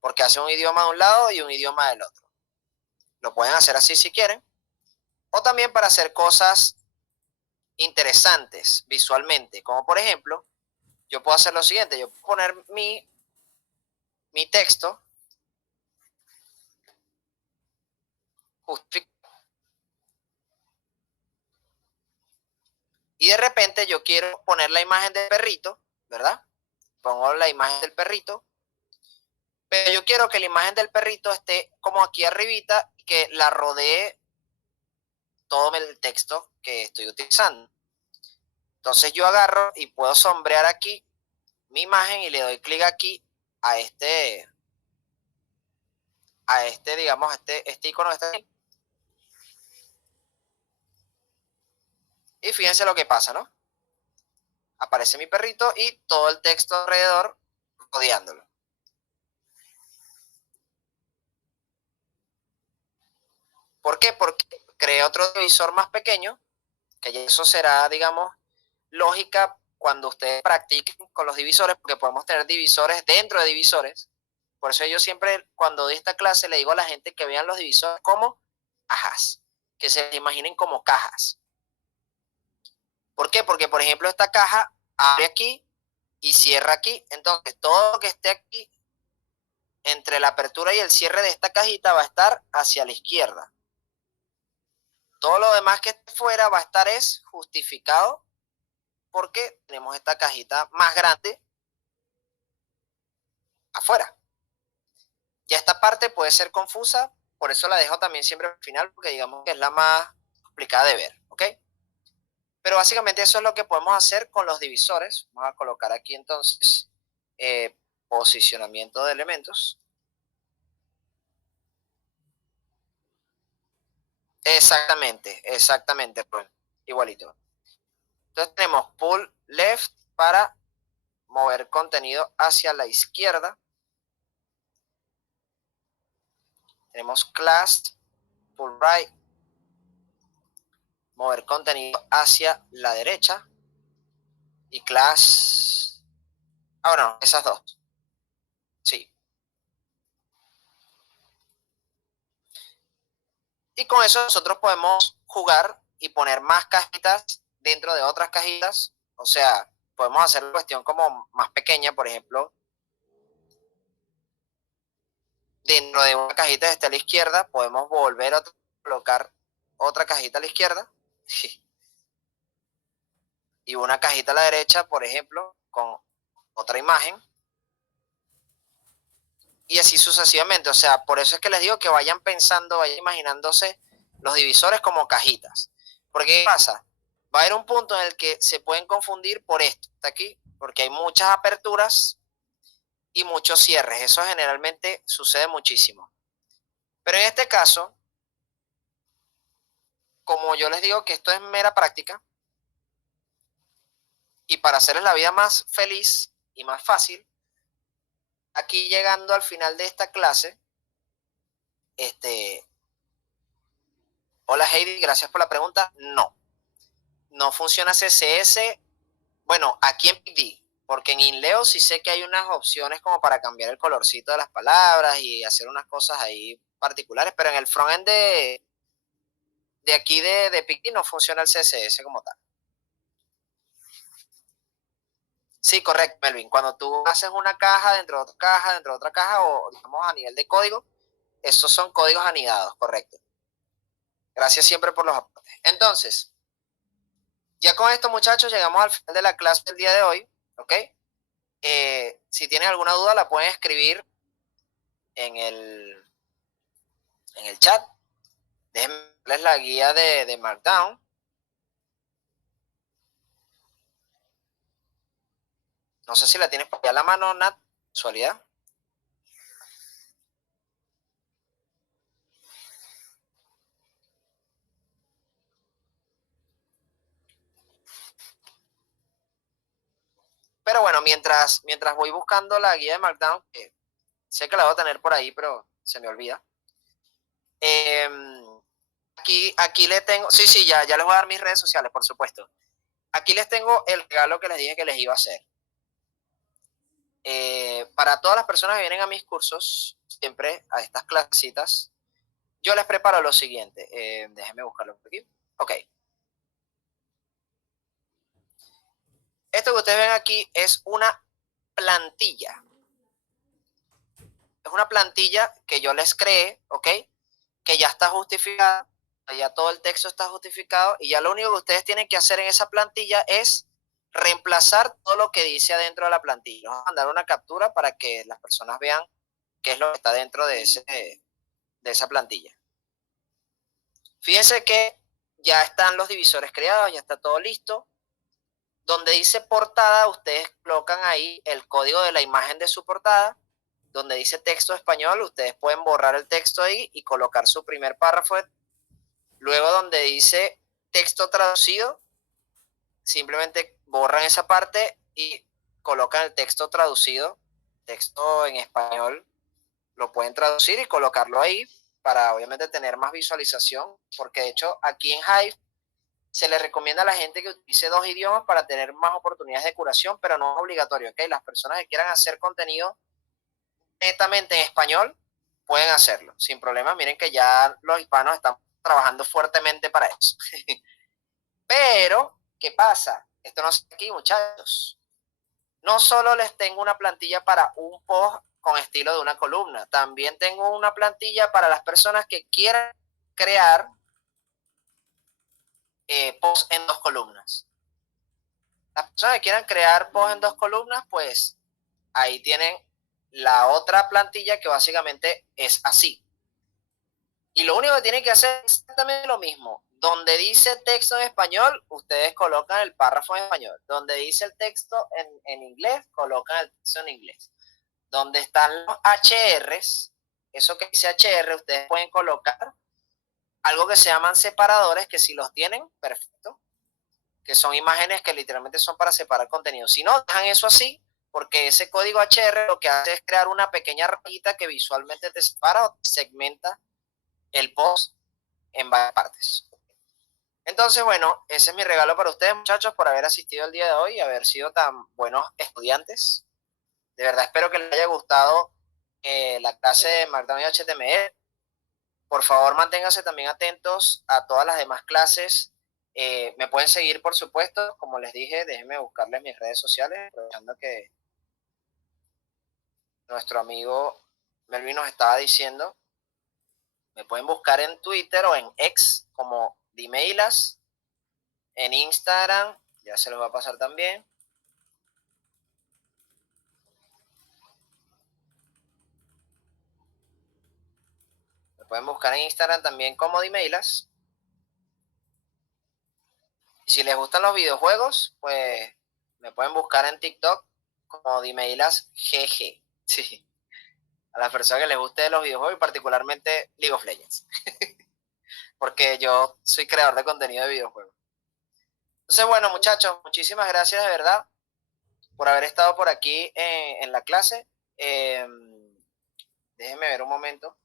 porque hacen un idioma de un lado y un idioma del otro. Lo pueden hacer así si quieren, o también para hacer cosas interesantes visualmente, como por ejemplo, yo puedo hacer lo siguiente, yo puedo poner mi texto, y de repente yo quiero poner la imagen del perrito, ¿verdad? Pongo la imagen del perrito, pero yo quiero que la imagen del perrito esté como aquí arribita y que la rodee todo el texto que estoy utilizando. Entonces yo agarro y puedo sombrear aquí mi imagen y le doy clic aquí a digamos, este icono que está aquí. Y fíjense lo que pasa, ¿no? Aparece mi perrito y todo el texto alrededor rodeándolo. ¿Por qué? Porque creé otro divisor más pequeño, que eso será, digamos, lógica cuando ustedes practiquen con los divisores, porque podemos tener divisores dentro de divisores. Por eso yo siempre, cuando doy esta clase, le digo a la gente que vean los divisores como cajas, que se imaginen como cajas. ¿Por qué? Porque, por ejemplo, esta caja abre aquí y cierra aquí. Entonces, todo lo que esté aquí, entre la apertura y el cierre de esta cajita, va a estar hacia la izquierda. Todo lo demás que esté fuera va a estar justificado porque tenemos esta cajita más grande afuera. Ya esta parte puede ser confusa, por eso la dejo también siempre al final, porque digamos que es la más complicada de ver, ¿ok? Pero básicamente eso es lo que podemos hacer con los divisores. Vamos a colocar aquí entonces posicionamiento de elementos. Exactamente, pues, igualito. Entonces tenemos pull left para mover contenido hacia la izquierda. Tenemos class pull right, mover contenido hacia la derecha. Y class, bueno, esas dos. Sí. Y con eso nosotros podemos jugar y poner más cajitas dentro de otras cajitas. O sea, podemos hacer la cuestión como más pequeña, por ejemplo, dentro de una cajita que esté a la izquierda, podemos volver a colocar otra cajita a la izquierda y una cajita a la derecha, por ejemplo, con otra imagen. Y así sucesivamente. O sea, por eso es que les digo que vayan pensando, vayan imaginándose los divisores como cajitas. Porque ¿qué pasa? Va a haber un punto en el que se pueden confundir por esto, está aquí, porque hay muchas aperturas y muchos cierres. Eso generalmente sucede muchísimo. Pero en este caso, como yo les digo que esto es mera práctica, y para hacerles la vida más feliz y más fácil, aquí llegando al final de esta clase, hola Heidi, gracias por la pregunta. No funciona CSS. Bueno, aquí en PD, porque en InLeo sí sé que hay unas opciones como para cambiar el colorcito de las palabras y hacer unas cosas ahí particulares, pero en el frontend de aquí de PD no funciona el CSS como tal. Sí, correcto, Melvin. Cuando tú haces una caja dentro de otra caja, dentro de otra caja, o digamos a nivel de código, esos son códigos anidados, correcto. Gracias siempre por los aportes. Entonces, ya con esto, muchachos, llegamos al final de la clase del día de hoy, ¿ok? Si tienen alguna duda, la pueden escribir en el chat. Déjenme darles la guía de Markdown. No sé si la tienes por allá a la mano, Nat, casualidad. Pero bueno, mientras voy buscando la guía de Markdown, que sé que la voy a tener por ahí, pero se me olvida. Aquí le tengo, sí, ya les voy a dar mis redes sociales, por supuesto. Aquí les tengo el regalo que les dije que les iba a hacer. Para todas las personas que vienen a mis cursos, siempre a estas clasitas, yo les preparo lo siguiente. Déjenme buscarlo por aquí. Ok. Esto que ustedes ven aquí es una plantilla. Es una plantilla que yo les creé, ¿ok? Que ya está justificada, ya todo el texto está justificado y ya lo único que ustedes tienen que hacer en esa plantilla es reemplazar todo lo que dice adentro de la plantilla. Les voy a mandar una captura para que las personas vean qué es lo que está dentro de esa plantilla. Fíjense que ya están los divisores creados, ya está todo listo. Donde dice portada, ustedes colocan ahí el código de la imagen de su portada. Donde dice texto español, ustedes pueden borrar el texto ahí y colocar su primer párrafo. Luego donde dice texto traducido, simplemente borran esa parte y colocan el texto traducido, texto en español, lo pueden traducir y colocarlo ahí para obviamente tener más visualización, porque de hecho aquí en Hive se le recomienda a la gente que utilice 2 idiomas para tener más oportunidades de curación, pero no es obligatorio, ¿ok? Las personas que quieran hacer contenido netamente en español pueden hacerlo sin problema. Miren que ya los hispanos están trabajando fuertemente para eso. Pero, ¿qué pasa? Esto no es aquí, muchachos. No solo les tengo una plantilla para un post con estilo de una columna, también tengo una plantilla para las personas que quieran crear posts en 2 columnas. Las personas que quieran crear posts en 2 columnas, pues ahí tienen la otra plantilla que básicamente es así. Y lo único que tienen que hacer es exactamente lo mismo. Donde dice texto en español, ustedes colocan el párrafo en español. Donde dice el texto en inglés, colocan el texto en inglés. Donde están los HRs, eso que dice HR, ustedes pueden colocar algo que se llaman separadores, que si los tienen, perfecto. Que son imágenes que literalmente son para separar contenido. Si no, dejan eso así, porque ese código HR lo que hace es crear una pequeña rayita que visualmente te separa o te segmenta el post en varias partes. Entonces, bueno, ese es mi regalo para ustedes, muchachos, por haber asistido el día de hoy y haber sido tan buenos estudiantes. De verdad, espero que les haya gustado la clase de Markdown y HTML. Por favor, manténganse también atentos a todas las demás clases. Me pueden seguir, por supuesto, como les dije, déjenme buscarles mis redes sociales, aprovechando que nuestro amigo Melvin nos estaba diciendo. Me pueden buscar en Twitter o en X como Dimeilas. En Instagram, ya se los va a pasar también. Me pueden buscar en Instagram también como Dimeilas. Y si les gustan los videojuegos, pues me pueden buscar en TikTok como Dimeilas GG. Sí. A las personas que les guste los videojuegos y particularmente League of Legends. Porque yo soy creador de contenido de videojuegos. Entonces, bueno, muchachos, muchísimas gracias de verdad por haber estado por aquí en la clase. Déjenme ver un momento.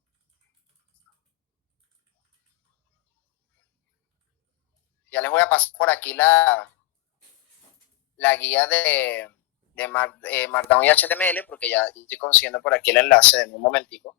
Ya les voy a pasar por aquí la guía de Markdown y HTML, porque ya estoy consiguiendo por aquí el enlace en un momentico.